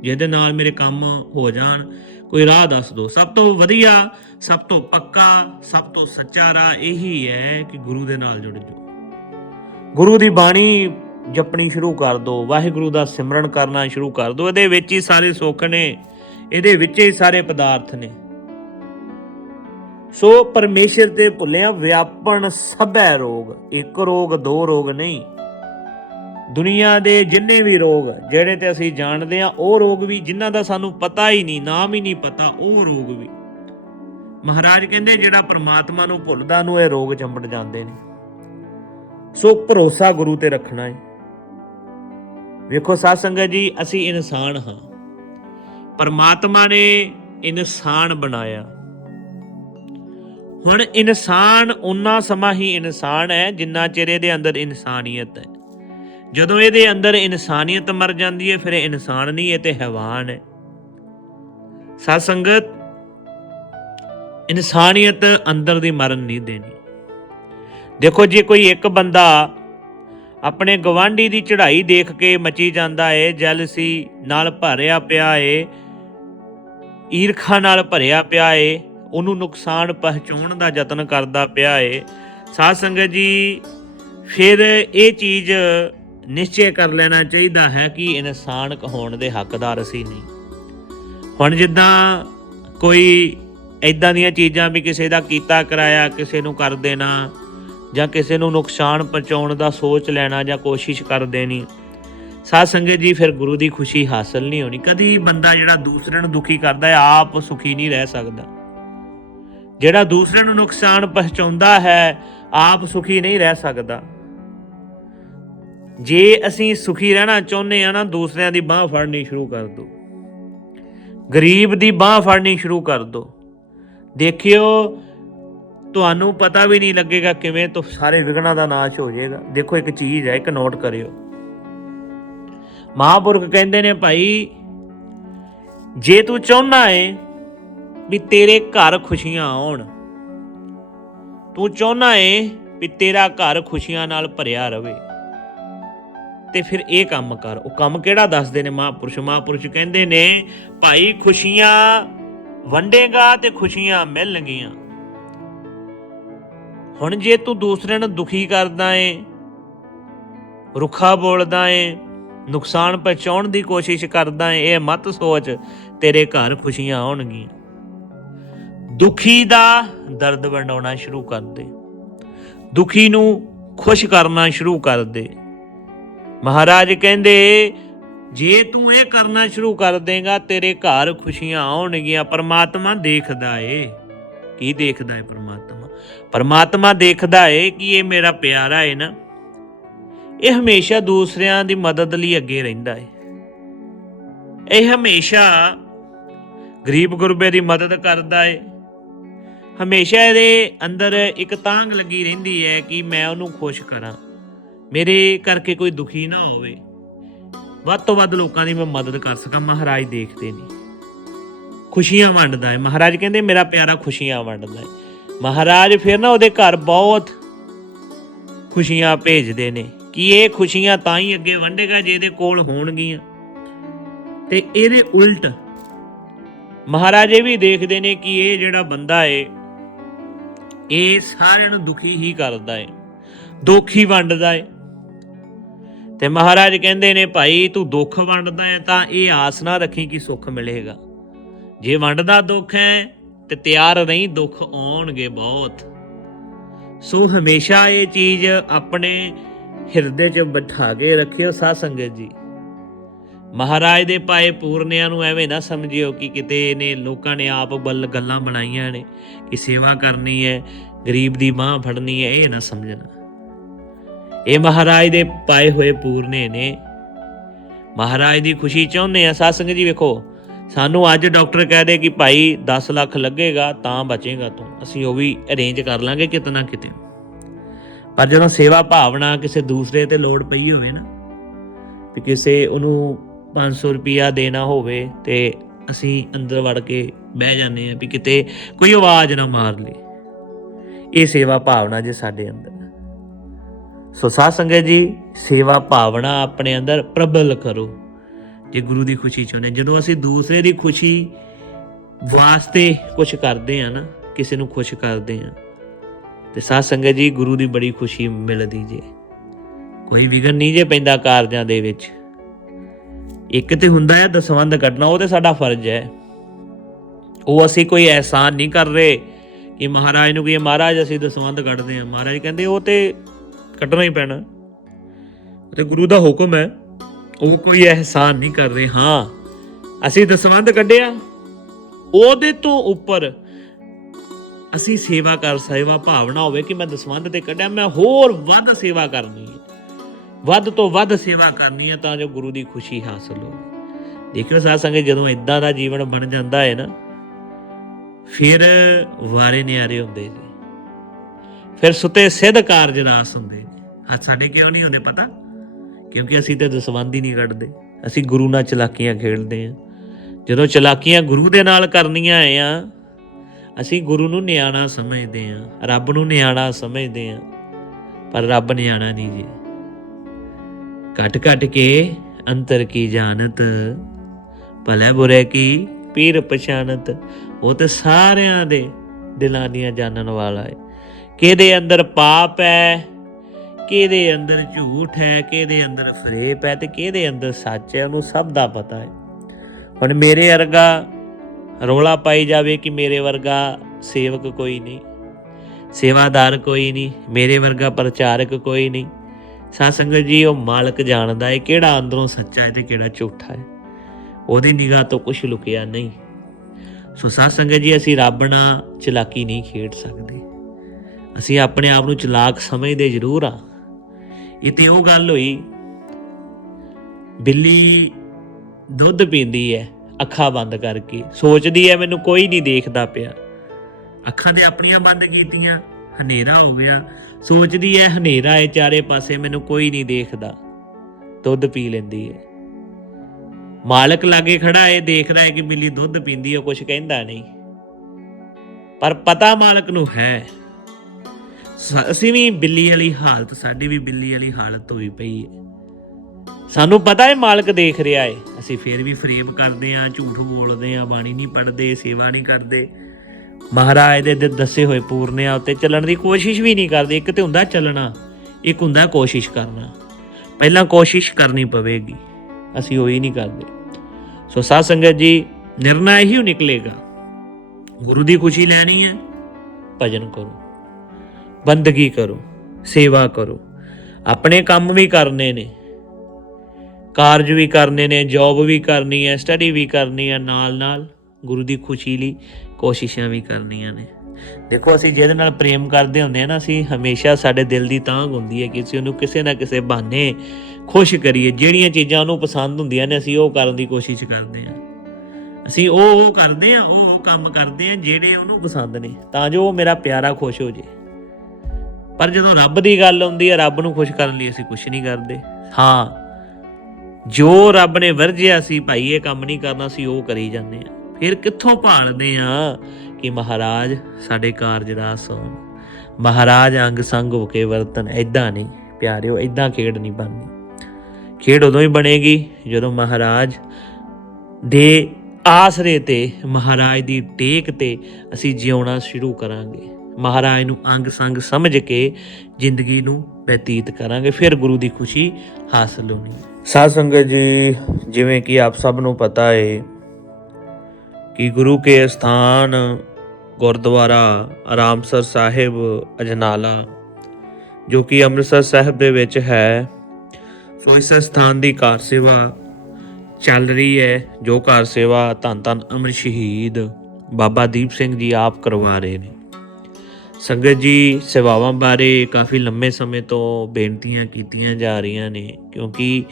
ਜਿਹਦੇ ਨਾਲ ਮੇਰੇ ਕੰਮ ਹੋ ਜਾਣ। ਕੋਈ ਰਾਹ ਦੱਸ ਦਿਓ। ਸਭ ਤੋਂ ਵਧੀਆ, ਸਭ ਤੋਂ ਪੱਕਾ, ਸਭ ਤੋਂ ਸੱਚਾ ਰਾਹ ਇਹੀ ਹੈ ਕਿ ਗੁਰੂ ਦੇ ਨਾਲ ਜੁੜ ਜਾਓ। ਗੁਰੂ ਦੀ ਬਾਣੀ ਜਪਣੀ ਸ਼ੁਰੂ ਕਰ ਦਿਓ ਵਾਹਿਗੁਰੂ ਦਾ ਸਿਮਰਨ ਕਰਨਾ ਸ਼ੁਰੂ ਕਰ ਦਿਓ ਇਹਦੇ ਵਿੱਚ ਹੀ ਸਾਰੇ ਸੁੱਖ ਨੇ, ਇਹਦੇ ਵਿੱਚ ਹੀ ਸਾਰੇ ਪਦਾਰਥ ਨੇ। ਸੋ ਪਰਮੇਸ਼ਰ ਤੇ ਭੁੱਲਿਆ ਵਿਆਪਣ ਸਭੈ ਰੋਗ, ਇੱਕ ਰੋਗ, ਦੋ ਰੋਗ ਨਹੀਂ। ਦੁਨੀਆ ਦੇ ਜਿੰਨੇ ਵੀ ਰੋਗ, ਜਿਹੜੇ ਤੇ ਅਸੀਂ ਜਾਣਦੇ ਆ ਉਹ ਰੋਗ ਵੀ ਜਿਨ੍ਹਾਂ ਦਾ ਸਾਨੂੰ ਪਤਾ ਹੀ ਨਹੀਂ, ਨਾਮ ਹੀ ਨਹੀਂ ਪਤਾ, ਉਹ ਰੋਗ ਵੀ। ਮਹਾਰਾਜ ਕਹਿੰਦੇ, ਜਿਹੜਾ ਪਰਮਾਤਮਾ ਨੂੰ ਭੁੱਲਦਾ ਨੂੰ ਇਹ ਰੋਗ ਚੰਬੜ ਜਾਂਦੇ ਨੇ। ਸੋ ਭਰੋਸਾ ਗੁਰੂ ਤੇ ਰੱਖਣਾ ਹੈ। ਵੇਖੋ ਸਾਧ ਸੰਗਤ ਜੀ, ਅਸੀਂ ਇਨਸਾਨ ਹਾਂ। ਪਰਮਾਤਮਾ ਨੇ ਇਨਸਾਨ ਬਣਾਇਆ। ਹੁਣ ਇਨਸਾਨ ਉਨਾ ਸਮਾਂ ਹੀ ਇਨਸਾਨ ਹੈ, ਜਿੰਨਾ ਚਿਰ ਇਹਦੇ ਅੰਦਰ ਇਨਸਾਨੀਅਤ ਹੈ। ਜਦੋਂ ਇਹਦੇ ਅੰਦਰ ਇਨਸਾਨੀਅਤ ਮਰ ਜਾਂਦੀ ਹੈ, ਫਿਰ ਇਹ ਇਨਸਾਨ ਨਹੀਂ, ਇਹ ਤੇ ਹੈਵਾਨ ਹੈ। ਸਾਧ ਸੰਗਤ, ਇਨਸਾਨੀਅਤ ਅੰਦਰ ਦੀ ਮਰਨ ਨਹੀਂ ਦੇਣੀ। ਦੇਖੋ ਜੇ, ਕੋਈ ਇੱਕ ਬੰਦਾ ਆਪਣੇ ਗਵਾਂਢੀ ਦੀ ਚੜ੍ਹਾਈ ਦੇਖ ਕੇ ਮਚੀ ਜਾਂਦਾ ਏ, ਜੈਲਸੀ ਨਾਲ ਭਰਿਆ ਪਿਆ ਏ, ਈਰਖਾ ਨਾਲ ਭਰਿਆ ਪਿਆ ਏ, ਉਹਨੂੰ ਨੁਕਸਾਨ ਪਹੁੰਚਾਉਣ ਦਾ ਯਤਨ ਕਰਦਾ ਪਿਆ ਏ। ਸਾਧ ਸੰਗਤ ਜੀ, ਫਿਰ ਇਹ ਚੀਜ਼ ਨਿਸ਼ਚੈ ਕਰ ਲੈਣਾ ਚਾਹੀਦਾ ਹੈ ਕਿ ਇਨਸਾਨ ਹੋਣ ਦੇ ਹੱਕਦਾਰ ਅਸੀਂ ਨਹੀਂ। ਹੁਣ ਜਿੱਦਾਂ ਕੋਈ ਇਦਾਂ ਦੀਆਂ ਚੀਜ਼ਾਂ ਵੀ ਕਿਸੇ ਦਾ ਕੀਤਾ, ਕਰਾਇਆ, ਕਿਸੇ ਨੂੰ ਕਰ ਦੇਣਾ ਜਾਂ ਕਿਸੇ ਨੂੰ ਨੁਕਸਾਨ ਪਹੁੰਚਾਉਣ ਦਾ ਸੋਚ ਲੈਣਾ ਜਾਂ ਕੋਸ਼ਿਸ਼ ਕਰ ਦੇਣੀ ਸਾਧ ਸੰਗਤ ਜੀ, ਫਿਰ ਗੁਰੂ ਦੀ ਖੁਸ਼ੀ ਹਾਸਲ ਨਹੀਂ ਹੋਣੀ। ਕਦੀ ਬੰਦਾ ਜਿਹੜਾ ਦੂਸਰੇ ਨੂੰ ਦੁਖੀ ਕਰਦਾ ਹੈ, ਆਪ ਸੁਖੀ ਨਹੀਂ ਰਹਿ ਸਕਦਾ। ਜਿਹੜਾ ਦੂਸਰੇ ਨੂੰ ਨੁਕਸਾਨ ਪਹੁੰਚਾਉਂਦਾ ਹੈ, ਆਪ ਸੁਖੀ ਨਹੀਂ ਰਹਿ ਸਕਦਾ। ਜੇ ਅਸੀਂ ਸੁਖੀ ਰਹਿਣਾ ਚਾਹੁੰਦੇ ਆ ਨਾ, ਦੂਸਰਿਆਂ ਦੀ ਬਾਹ ਫੜਨੀ ਸ਼ੁਰੂ ਕਰ ਦਿਓ ਗਰੀਬ ਦੀ ਬਾਹ ਫੜਨੀ ਸ਼ੁਰੂ ਕਰ ਦਿਓ ਦੇਖਿਓ ਤੁਹਾਨੂੰ ਪਤਾ ਵੀ ਨਹੀਂ ਲੱਗੇਗਾ ਕਿਵੇਂ ਤੋਂ ਸਾਰੇ ਵਿਗਣਾ ਦਾ ਨਾਸ਼ ਹੋ ਜਾਏਗਾ। ਦੇਖੋ ਇੱਕ ਚੀਜ਼ ਹੈ, ਇੱਕ ਨੋਟ ਕਰਿਓ। ਮਹਾਂਪੁਰਖ ਕਹਿੰਦੇ ਨੇ, ਭਾਈ, ਜੇ ਤੂੰ ਚਾਹੁੰਦਾ ਏ ਵੀ ਤੇਰੇ ਘਰ ਖੁਸ਼ੀਆਂ ਆਉਣ, ਤੂੰ ਚਾਹੁੰਦਾ ਏ ਵੀ ਤੇਰਾ ਘਰ ਖੁਸ਼ੀਆਂ ਨਾਲ ਭਰਿਆ ਰਵੇ, ਤੇ ਫਿਰ ਇਹ ਕੰਮ ਕਰ। ਉਹ ਕੰਮ ਕਿਹੜਾ ਦੱਸਦੇ ਨੇ ਮਹਾਂਪੁਰਸ਼? ਮਹਾਂਪੁਰਸ਼ ਕਹਿੰਦੇ ਨੇ, ਭਾਈ, ਖੁਸ਼ੀਆਂ ਵੰਡੇਗਾ ਤੇ ਖੁਸ਼ੀਆਂ ਮਿਲਣਗੀਆਂ। ਹੁਣ ਜੇ ਤੂੰ ਦੂਸਰਿਆਂ ਨੂੰ ਦੁਖੀ ਕਰਦਾ ਏ, ਰੁੱਖਾ ਬੋਲਦਾ ਏ, ਨੁਕਸਾਨ ਪਹੁੰਚਾਉਣ ਦੀ ਕੋਸ਼ਿਸ਼ ਕਰਦਾ ਏ, ਇਹ ਮਤ ਸੋਚ ਤੇਰੇ ਘਰ ਖੁਸ਼ੀਆਂ ਆਉਣਗੀਆਂ। ਦੁਖੀ ਦਾ ਦਰਦ ਵੰਡਾਉਣਾ ਸ਼ੁਰੂ ਕਰ ਦੇ। ਦੁਖੀ ਨੂੰ ਖੁਸ਼ ਕਰਨਾ ਸ਼ੁਰੂ ਕਰ ਦੇ। ਮਹਾਰਾਜ ਕਹਿੰਦੇ, ਜੇ ਤੂੰ ਇਹ ਕਰਨਾ ਸ਼ੁਰੂ ਕਰ ਦੇਗਾ, ਤੇਰੇ ਘਰ ਖੁਸ਼ੀਆਂ ਆਉਣਗੀਆਂ, ਪਰਮਾਤਮਾ ਦੇਖਦਾ ਏ। ਕੀ ਦੇਖਦਾ ਏ ਪਰਮਾਤਮਾ? ਪਰਮਾਤਮਾ ਦੇਖਦਾ ਏ ਕਿ ਇਹ ਮੇਰਾ ਪਿਆਰਾ ਏ ਨਾ। ਇਹ ਹਮੇਸ਼ਾ ਦੂਸਰਿਆਂ ਦੀ ਮਦਦ ਲਈ ਅੱਗੇ ਰਹਿੰਦਾ ਏ। ਇਹ ਹਮੇਸ਼ਾ ਗਰੀਬ ਗੁਰਬੇ ਦੀ ਮਦਦ ਕਰਦਾ ਏ। ਹਮੇਸ਼ਾ ਇਹਦੇ ਅੰਦਰ ਇੱਕ ਤਾਂਗ ਲੱਗੀ ਰਹਿੰਦੀ ਹੈ ਕਿ ਮੈਂ ਉਹਨੂੰ ਖੁਸ਼ ਕਰਾਂ। ਮੇਰੇ ਕਰਕੇ ਕੋਈ ਦੁਖੀ ਨਾ ਹੋਵੇ। ਵੱਧ ਤੋਂ ਵੱਧ ਲੋਕਾਂ ਦੀ ਮੈਂ ਮਦਦ ਕਰ ਸਕਾਂ, ਮਹਾਰਾਜ ਦੇਖਦੇ ਨੇ। ਖੁਸ਼ੀਆਂ ਵੰਡਦਾ ਹੈ ਮਹਾਰਾਜ ਕਹਿੰਦੇ, ਮੇਰਾ ਪਿਆਰਾ ਖੁਸ਼ੀਆਂ ਵੰਡਦਾ ਹੈ ਮਹਾਰਾਜ ਫਿਰ ਨਾ ਉਹਦੇ ਘਰ ਬਹੁਤ ਖੁਸ਼ੀਆਂ ਭੇਜਦੇ ਨੇ ਕਿ ਇਹ ਖੁਸ਼ੀਆਂ ਤਾਂ ਹੀ ਅੱਗੇ ਵੰਡੇਗਾ ਜੇ ਇਹਦੇ ਕੋਲ ਹੋਣਗੀਆਂ। ਤੇ ਇਹਦੇ ਉਲਟ ਮਹਾਰਾਜ ਇਹ ਵੀ ਦੇਖਦੇ ਨੇ ਕਿ ਇਹ ਜਿਹੜਾ ਬੰਦਾ ਏ, ਇਹ ਸਾਰਿਆਂ ਨੂੰ ਦੁਖੀ ਹੀ ਕਰਦਾ ਏ, ਦੁੱਖ ਹੀ ਵੰਡਦਾ ਏ। ਤੇ ਮਹਾਰਾਜ ਕਹਿੰਦੇ ਨੇ, ਭਾਈ, ਤੂੰ ਦੁੱਖ ਵੰਡਦਾ ਹੈ ਤਾਂ ਇਹ ਆਸ ਨਾ ਰੱਖੀ ਕਿ ਸੁੱਖ ਮਿਲੇਗਾ। ਜੇ ਵੰਡਦਾ ਦੁੱਖ ਹੈ ਤੇ ਤਿਆਰ ਨਹੀਂ ਦੁੱਖ ਆਉਣਗੇ ਬਹੁਤ। ਸੋ ਹਮੇਸ਼ਾ ਇਹ ਚੀਜ਼ ਆਪਣੇ ਹਿਰਦੇ 'ਚ ਬਿਠਾ ਕੇ ਰੱਖਿਓ ਸਾਧ ਸੰਗਤ ਜੀ। ਮਹਾਰਾਜ ਦੇ ਪਾਏ ਪੂਰਨਿਆਂ ਨੂੰ ਐਵੇਂ ਨਾ ਸਮਝਿਓ ਕਿ ਕਿਤੇ ਨੇ ਲੋਕਾਂ ਨੇ ਆਪ ਬੱਲ ਗੱਲਾਂ ਬਣਾਈਆਂ ਨੇ, ਕਿ ਸੇਵਾ ਕਰਨੀ ਹੈ, ਗਰੀਬ ਦੀ ਬਾਹ ਫੜਨੀ ਹੈ, ਇਹ ਨਾ ਸਮਝਣਾ। ਇਹ ਮਹਾਰਾਜ ਦੇ ਪਾਏ ਹੋਏ ਪੂਰਨੇ ਨੇ। ਮਹਾਰਾਜ ਦੀ ਖੁਸ਼ੀ ਚਾਹੁੰਦੇ ਆ, ਸਾਧ ਸੰਗਤ ਜੀ ਵੇਖੋ ਸਾਨੂੰ ਅੱਜ ਡਾਕਟਰ ਕਹਿ ਦੇ ਕਿ ਭਾਈ 10 ਲੱਖ ਲੱਗੇਗਾ, ਤਾਂ ਬਚੇਗਾ ਤੂੰ। ਅਸੀਂ ਉਹ ਵੀ ਅਰੇਂਜ ਕਰ ਲਾਂਗੇ ਕਿਤਨਾ ਕਿਤੇ। ਪਰ ਜਦੋਂ ਸੇਵਾ ਭਾਵਨਾ ਕਿਸੇ ਦੂਸਰੇ ਤੇ ਲੋੜ ਪਈ ਹੋਵੇ ਨਾ ਵੀ ਕਿਸੇ ਉਹਨੂੰ 500 ਰੁਪਿਆ ਦੇਣਾ ਹੋਵੇ, ਤੇ ਅਸੀਂ ਅੰਦਰ ਵੜ ਕੇ ਬਹਿ ਜਾਂਦੇ ਆ ਵੀ ਕਿਤੇ ਕੋਈ ਆਵਾਜ਼ ਨਾ ਮਾਰ ਲੇ। ਇਹ ਸੇਵਾ ਭਾਵਨਾ ਜੇ ਸਾਡੇ ਅੰਦਰ। ਸੋ ਸਾਧ ਸੰਗਤ ਜੀ, ਸੇਵਾ ਭਾਵਨਾ ਆਪਣੇ ਅੰਦਰ ਪ੍ਰਬਲ ਕਰੋ। ਜੇ ਗੁਰੂ ਦੀ ਖੁਸ਼ੀ ਚਾਹੁੰਦੇ ਜਦੋਂ ਅਸੀਂ ਦੂਸਰੇ ਦੀ ਖੁਸ਼ੀ ਵਾਸਤੇ ਕੁਝ ਕਰਦੇ ਆ ਨਾ, ਕਿਸੇ ਨੂੰ ਖੁਸ਼ ਕਰਦੇ ਆ ਤੇ ਸਾਧ ਸੰਗਤ ਜੀ, ਗੁਰੂ ਦੀ ਬੜੀ ਖੁਸ਼ੀ ਮਿਲਦੀ ਜੇ। ਕੋਈ ਵਿਗਨ ਨਹੀਂ ਜੇ ਪੈਂਦਾ ਕਾਰਜਾਂ ਦੇ ਵਿੱਚ। ਇੱਕ ਤੇ ਹੁੰਦਾ ਹੈ ਦਸਵੰਦ ਕੱਢਣਾ, ਉਹ ਤੇ ਸਾਡਾ ਫਰਜ਼ ਹੈ। ਉਹ ਅਸੀਂ ਕੋਈ ਅਹਿਸਾਨ ਨਹੀਂ ਕਰ ਰਹੇ ਕਿ ਮਹਾਰਾਜ ਨੂੰ ਕਹੀਏ ਮਹਾਰਾਜ ਅਸੀਂ ਦਸਵੰਦ ਕੱਢਦੇ ਆ ਮਹਾਰਾਜ ਕਹਿੰਦੇ ਉਹ ਤੇ ਕੱਢਣਾ ਹੀ ਪੈਣਾ। ਉਹ ਤੇ ਗੁਰੂ ਦਾ ਹੁਕਮ ਹੈ। ਉਹ ਕੋਈ ਅਹਿਸਾਨ ਨਹੀਂ ਕਰ ਰਹੇ, ਹਾਂ। ਅਸੀਂ ਦਸਵੰਦ ਕੱਢਿਆ। ਉਹਦੇ ਤੋਂ ਉੱਪਰ ਅਸੀਂ ਸੇਵਾ ਕਰ ਸੇਵਾ ਭਾਵਨਾ ਹੋਵੇ ਕਿ ਮੈਂ ਦਸਵੰਦ ਤੇ ਕੱਢਿਆ, ਮੈਂ ਹੋਰ ਵੱਧ ਸੇਵਾ ਕਰਨੀ ਹੈ। ਵੱਧ ਤੋਂ ਵੱਧ ਸੇਵਾ ਕਰਨੀ ਹੈ ਤਾਂ ਜੋ ਗੁਰੂ ਦੀ ਖੁਸ਼ੀ ਹਾਸਲ ਹੋਵੇ। ਦੇਖਿਓ ਸਾਧ ਸੰਗਤ, ਜਦੋਂ ਇਦਾਂ ਦਾ ਜੀਵਨ ਬਣ ਜਾਂਦਾ ਹੈ ਨਾ, ਫਿਰ ਵਾਰੇ ਨਿਆਰੇ ਹੁੰਦੇ ਜੀ। ਫਿਰ ਸੁਤੇ ਸਿੱਧ ਕਾਰਜ ਰਾਸ ਹੁੰਦੇ ਨੇ। ਅੱਜ ਸਾਡੇ ਕਿਉਂ ਨਹੀਂ ਹੁੰਦੇ ਪਤਾ? ਕਿਉਂਕਿ ਅਸੀਂ ਤਾਂ ਦਸਵੰਦ ਹੀ ਨਹੀਂ ਕੱਢਦੇ। ਅਸੀਂ ਗੁਰੂ ਨਾਲ ਚਲਾਕੀਆਂ ਖੇਡਦੇ ਆ ਜਦੋਂ ਚਲਾਕੀਆਂ ਗੁਰੂ ਦੇ ਨਾਲ ਕਰਨੀਆਂ ਆ, ਅਸੀਂ ਗੁਰੂ ਨੂੰ ਨਿਆਣਾ ਸਮਝਦੇ ਆ ਰੱਬ ਨੂੰ ਨਿਆਣਾ ਸਮਝਦੇ ਆ ਪਰ ਰੱਬ ਨਿਆਣਾ ਨਹੀਂ ਜੀ। ਘਟ ਘਟ ਕੇ ਅੰਤਰ ਕੀ ਜਾਣਤ, ਭਲੇ ਬੁਰੇ ਕੀ ਪੀਰ ਪਛਾਨਤ ਉਹ ਤੇ ਸਾਰਿਆਂ ਦੇ ਦਿਲਾਂ ਦੀਆਂ ਜਾਣਨ ਵਾਲਾ ਹੈ। ਕਿਹਦੇ ਅੰਦਰ ਪਾਪ ਹੈ ਕਿਹਦੇ ਅੰਦਰ ਝੂਠ ਹੈ, ਕਿਹਦੇ ਅੰਦਰ ਫਰੇਬ ਹੈ ਤੇ ਕਿਹਦੇ ਅੰਦਰ ਸੱਚ ਹੈ, ਉਹਨੂੰ ਸਭ ਦਾ ਪਤਾ ਹੈ। ਹੁਣ ਮੇਰੇ ਵਰਗਾ ਰੋਲਾ ਪਾਈ ਜਾਵੇ ਕਿ ਮੇਰੇ ਵਰਗਾ ਸੇਵਕ ਕੋਈ ਨਹੀਂ, ਸੇਵਾਦਾਰ ਕੋਈ ਨਹੀਂ, ਮੇਰੇ ਵਰਗਾ ਪ੍ਰਚਾਰਕ ਕੋਈ ਨਹੀਂ, ਸਾਧ ਸੰਗਤ ਜੀ, ਉਹ ਮਾਲਕ ਜਾਣਦਾ ਹੈ ਕਿਹੜਾ ਅੰਦਰੋਂ ਸੱਚਾ ਹੈ ਤੇ ਕਿਹੜਾ ਝੂਠਾ ਹੈ। ਉਹਦੀ ਨਿਗਾਹ ਤੋਂ ਕੁਝ ਲੁਕਿਆ ਨਹੀਂ। ਸੋ ਸਾਧ ਸੰਗਤ ਜੀ, ਅਸੀਂ ਰੱਬ ਨਾਲ ਚਲਾਕੀ ਨਹੀਂ ਖੇਡ ਸਕਦੇ। ਅਸੀਂ ਆਪਣੇ ਆਪ ਨੂੰ ਚਲਾਕ ਸਮਝਦੇ ਜ਼ਰੂਰ ਆ ਇਹ ਤੇ ਉਹ ਗੱਲ ਹੋਈ, ਬਿੱਲੀ ਦੁੱਧ ਪੀਂਦੀ ਹੈ, ਅੱਖਾਂ ਬੰਦ ਕਰਕੇ। ਸੋਚਦੀ ਹੈ ਮੈਨੂੰ ਕੋਈ ਨਹੀਂ ਦੇਖਦਾ ਪਿਆ। ਅੱਖਾਂ ਤੇ ਆਪਣੀਆਂ ਬੰਦ ਕੀਤੀਆਂ, ਹਨੇਰਾ ਹੋ ਗਿਆ। ਸੋਚਦੀ ਹੈ ਹਨੇਰਾ ਹੈ, ਚਾਰੇ ਪਾਸੇ ਮੈਨੂੰ ਕੋਈ ਨਹੀਂ ਦੇਖਦਾ। ਦੁੱਧ ਪੀ ਲੈਂਦੀ ਹੈ। ਮਾਲਕ ਲਾਗੇ ਖੜਾ ਹੈ, ਦੇਖਦਾ ਹੈ ਕਿ ਬਿੱਲੀ ਦੁੱਧ ਪੀਂਦੀ ਏ ਕੁਝ ਕਹਿੰਦਾ ਨਹੀਂ। ਪਰ ਪਤਾ ਮਾਲਕ ਨੂੰ ਹੈ। ਅਸੀਂ ਵੀ ਬਿੱਲੀ ਵਾਲੀ ਹਾਲਤ, ਸਾਡੀ ਵੀ ਬਿੱਲੀ ਵਾਲੀ ਹਾਲਤ ਹੋਈ ਪਈ ਹੈ ਸਾਨੂੰ ਪਤਾ ਹੈ ਮਾਲਕ ਦੇਖ ਰਿਹਾ ਹੈ ਅਸੀਂ ਫੇਰ ਵੀ ਫਰੇਬ ਕਰਦੇ ਆਂ, ਝੂਠ ਬੋਲਦੇ ਆਂ, ਬਾਣੀ ਨਹੀਂ ਪੜ੍ਹਦੇ, ਸੇਵਾ ਨਹੀਂ ਕਰਦੇ। ਮਹਾਰਾਜ ਦੇ ਦੱਸੇ ਹੋਏ ਪੂਰਨਿਆਂ ਉੱਤੇ ਚੱਲਣ ਦੀ ਕੋਸ਼ਿਸ਼ ਵੀ ਨਹੀਂ ਕਰਦੇ। ਇੱਕ ਤੇ ਹੁੰਦਾ ਚੱਲਣਾ, ਇੱਕ ਹੁੰਦਾ ਕੋਸ਼ਿਸ਼ ਕਰਨਾ। ਪਹਿਲਾਂ ਕੋਸ਼ਿਸ਼ ਕਰਨੀ ਪਵੇਗੀ, ਅਸੀਂ ਉਹ ਹੀ ਨਹੀਂ ਕਰਦੇ। ਸੋ ਸਾਧ ਸੰਗਤ ਜੀ, ਨਿਰਣਾ ਇਹੀ ਨਿਕਲੇਗਾ। ਗੁਰੂ ਦੀ ਖੁਸ਼ੀ ਲੈਣੀ ਹੈ ਭਜਨ ਕਰੋ। ਬੰਦਗੀ ਕਰੋ, ਸੇਵਾ ਕਰੋ। ਆਪਣੇ ਕੰਮ ਵੀ ਕਰਨੇ ਨੇ। ਕਾਰਜ ਵੀ ਕਰਨੇ ਨੇ ਜੌਬ ਵੀ ਕਰਨੀ ਹੈ ਸਟੱਡੀ ਵੀ ਕਰਨੀ ਹੈ, ਨਾਲ ਨਾਲ ਗੁਰੂ ਦੀ ਖੁਸ਼ੀ ਲਈ ਕੋਸ਼ਿਸ਼ਾਂ ਵੀ ਕਰਨੀਆਂ ਨੇ। ਦੇਖੋ, ਅਸੀਂ ਜਿਹਦੇ ਨਾਲ ਪ੍ਰੇਮ ਕਰਦੇ ਹੁੰਦੇ ਆ ਨਾ, ਅਸੀਂ ਹਮੇਸ਼ਾ ਸਾਡੇ ਦਿਲ ਦੀ ਤਾਂਘ ਹੁੰਦੀ ਹੈ ਕਿ ਅਸੀਂ ਉਹਨੂੰ ਕਿਸੇ ਨਾ ਕਿਸੇ ਬਹਾਨੇ ਖੁਸ਼ ਕਰੀਏ। ਜਿਹੜੀਆਂ ਚੀਜ਼ਾਂ ਉਹਨੂੰ ਪਸੰਦ ਹੁੰਦੀਆਂ ਨੇ, ਅਸੀਂ ਉਹ ਕਰਨ ਦੀ ਕੋਸ਼ਿਸ਼ ਕਰਦੇ ਹਾਂ। ਅਸੀਂ ਉਹ ਉਹ ਕਰਦੇ ਆ ਉਹ ਉਹ ਕੰਮ ਕਰਦੇ ਆ ਜਿਹੜੇ ਉਹਨੂੰ ਪਸੰਦ ਨੇ। ਤਾਂ ਜੋ ਉਹ ਮੇਰਾ ਪਿਆਰਾ ਖੁਸ਼ ਹੋ ਜੇ ਪਰ ਜਦੋਂ ਰੱਬ ਦੀ ਗੱਲ ਆਉਂਦੀ ਹੈ, ਰੱਬ ਨੂੰ ਖੁਸ਼ ਕਰਨ ਲਈ ਅਸੀਂ ਕੁਝ ਨਹੀਂ ਕਰਦੇ। ਹਾਂ, ਜੋ ਰੱਬ ਨੇ ਵਰਜਿਆ ਸੀ, ਭਾਈ ਇਹ ਕੰਮ ਨਹੀਂ ਕਰਨਾ ਸੀ ਉਹ ਕਰੀ ਜਾਂਦੇ ਆ ਫਿਰ ਕਿੱਥੋਂ ਭਾਲਦੇ ਆ ਕਿ ਮਹਾਰਾਜ, ਸਾਡੇ ਕਾਰਜ ਰਾਸ ਹੋਣ ਮਹਾਰਾਜ ਅੰਗ ਸੰਗ ਹੋ ਕੇ ਵਰਤਨ ਐਦਾਂ ਨਹੀਂ, ਪਿਆਰਿਓ ਐਦਾਂ ਖੇਡ ਨਹੀਂ ਬਣਨੀ ਖੇਡ ਉਦੋਂ ਹੀ ਬਣੇਗੀ ਜਦੋਂ ਮਹਾਰਾਜ ਦੇ ਆਸਰੇ ਤੇ, ਮਹਾਰਾਜ ਦੀ ਟੇਕ ਤੇ ਅਸੀਂ ਜਿਉਣਾ ਸ਼ੁਰੂ ਕਰਾਂਗੇ। ਮਹਾਰਾਜ ਨੂੰ ਅੰਗ ਸੰਗ ਸਮਝ ਕੇ ਜ਼ਿੰਦਗੀ ਨੂੰ ਬਤੀਤ ਕਰਾਂਗੇ, ਫਿਰ ਗੁਰੂ ਦੀ ਖੁਸ਼ੀ ਹਾਸਲ ਹੋਣੀ। ਸਾਧ ਸੰਗਤ ਜੀ, ਜਿਵੇਂ ਕਿ ਆਪ ਸਭ ਨੂੰ ਪਤਾ ਹੈ ਕਿ ਗੁਰੂ ਕੇ ਸਥਾਨ ਗੁਰਦੁਆਰਾ ਆਰਾਮਸਰ ਸਾਹਿਬ, ਅਜਨਾਲਾ, ਜੋ ਕਿ ਅੰਮ੍ਰਿਤਸਰ ਸਾਹਿਬ ਦੇ ਵਿੱਚ ਹੈ, ਸੋ ਇਸ ਸਥਾਨ ਦੀ ਕਾਰ ਸੇਵਾ ਚੱਲ ਰਹੀ ਹੈ, ਜੋ ਕਾਰ ਸੇਵਾ ਧੰਨ ਧੰਨ ਅਮਰ ਸ਼ਹੀਦ ਬਾਬਾ ਦੀਪ ਸਿੰਘ ਜੀ ਆਪ ਕਰਵਾ ਰਹੇ ਨੇ। ਸੰਗਤ ਜੀ, ਸੇਵਾਵਾਂ ਬਾਰੇ ਕਾਫੀ ਲੰਮੇ ਸਮੇਂ ਤੋਂ ਬੇਨਤੀਆਂ ਕੀਤੀਆਂ ਜਾ ਰਹੀਆਂ ਨੇ, ਕਿਉਂਕਿ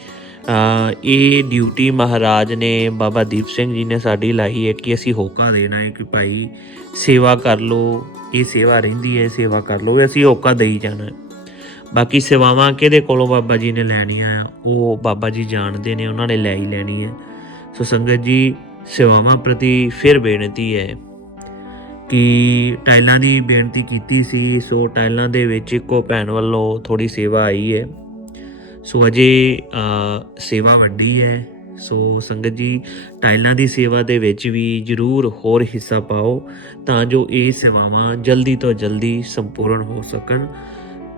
ਇਹ ਡਿਊਟੀ ਮਹਾਰਾਜ ਨੇ ਬਾਬਾ ਦੀਪ ਸਿੰਘ ਜੀ ਨੇ ਸਾਡੀ ਲਾਈ ਹੈ ਕਿ ਅਸੀਂ ਹੋਕਾ ਦੇਣਾ ਹੈ ਕਿ ਭਾਈ ਸੇਵਾ ਕਰ ਲਓ, ਇਹ ਸੇਵਾ ਰਹਿੰਦੀ ਹੈ ਸੇਵਾ ਕਰ ਲਓ ਅਸੀਂ ਹੋਕਾ ਦੇਈ ਜਾਣਾ ਬਾਕੀ ਸੇਵਾਵਾਂ ਕਿਹਦੇ ਕੋਲੋਂ ਬਾਬਾ ਜੀ ਨੇ ਲੈਣੀਆਂ ਉਹ ਬਾਬਾ ਜੀ ਜਾਣਦੇ ਨੇ, ਉਹਨਾਂ ਨੇ ਲੈ ਹੀ ਲੈਣੀ ਹੈ। ਸੋ ਸੰਗਤ ਜੀ, ਸੇਵਾਵਾਂ ਪ੍ਰਤੀ ਫਿਰ ਬੇਨਤੀ ਹੈ। ਕਿ ਟਾਈਲਾਂ ਦੀ ਬੇਨਤੀ ਕੀਤੀ ਸੀ, ਸੋ ਟਾਈਲਾਂ ਦੇ ਵਿੱਚ ਇੱਕੋ ਭੈਣ ਵੱਲੋਂ ਥੋੜੀ ਸੇਵਾ ਆਈ ਹੈ। ਸੋ ਅਜੇ ਸੇਵਾ ਵੱਡੀ ਹੈ। ਸੋ ਸੰਗਤ ਜੀ ਟਾਈਲਾਂ ਦੀ ਸੇਵਾ ਦੇ ਵਿੱਚ ਵੀ ਜਰੂਰ ਹੋਰ ਹਿੱਸਾ ਪਾਓ ਤਾਂ ਜੋ ਇਹ ਸੇਵਾਵਾਂ ਜਲਦੀ ਤੋਂ ਜਲਦੀ ਸੰਪੂਰਨ ਹੋ ਸਕਣ।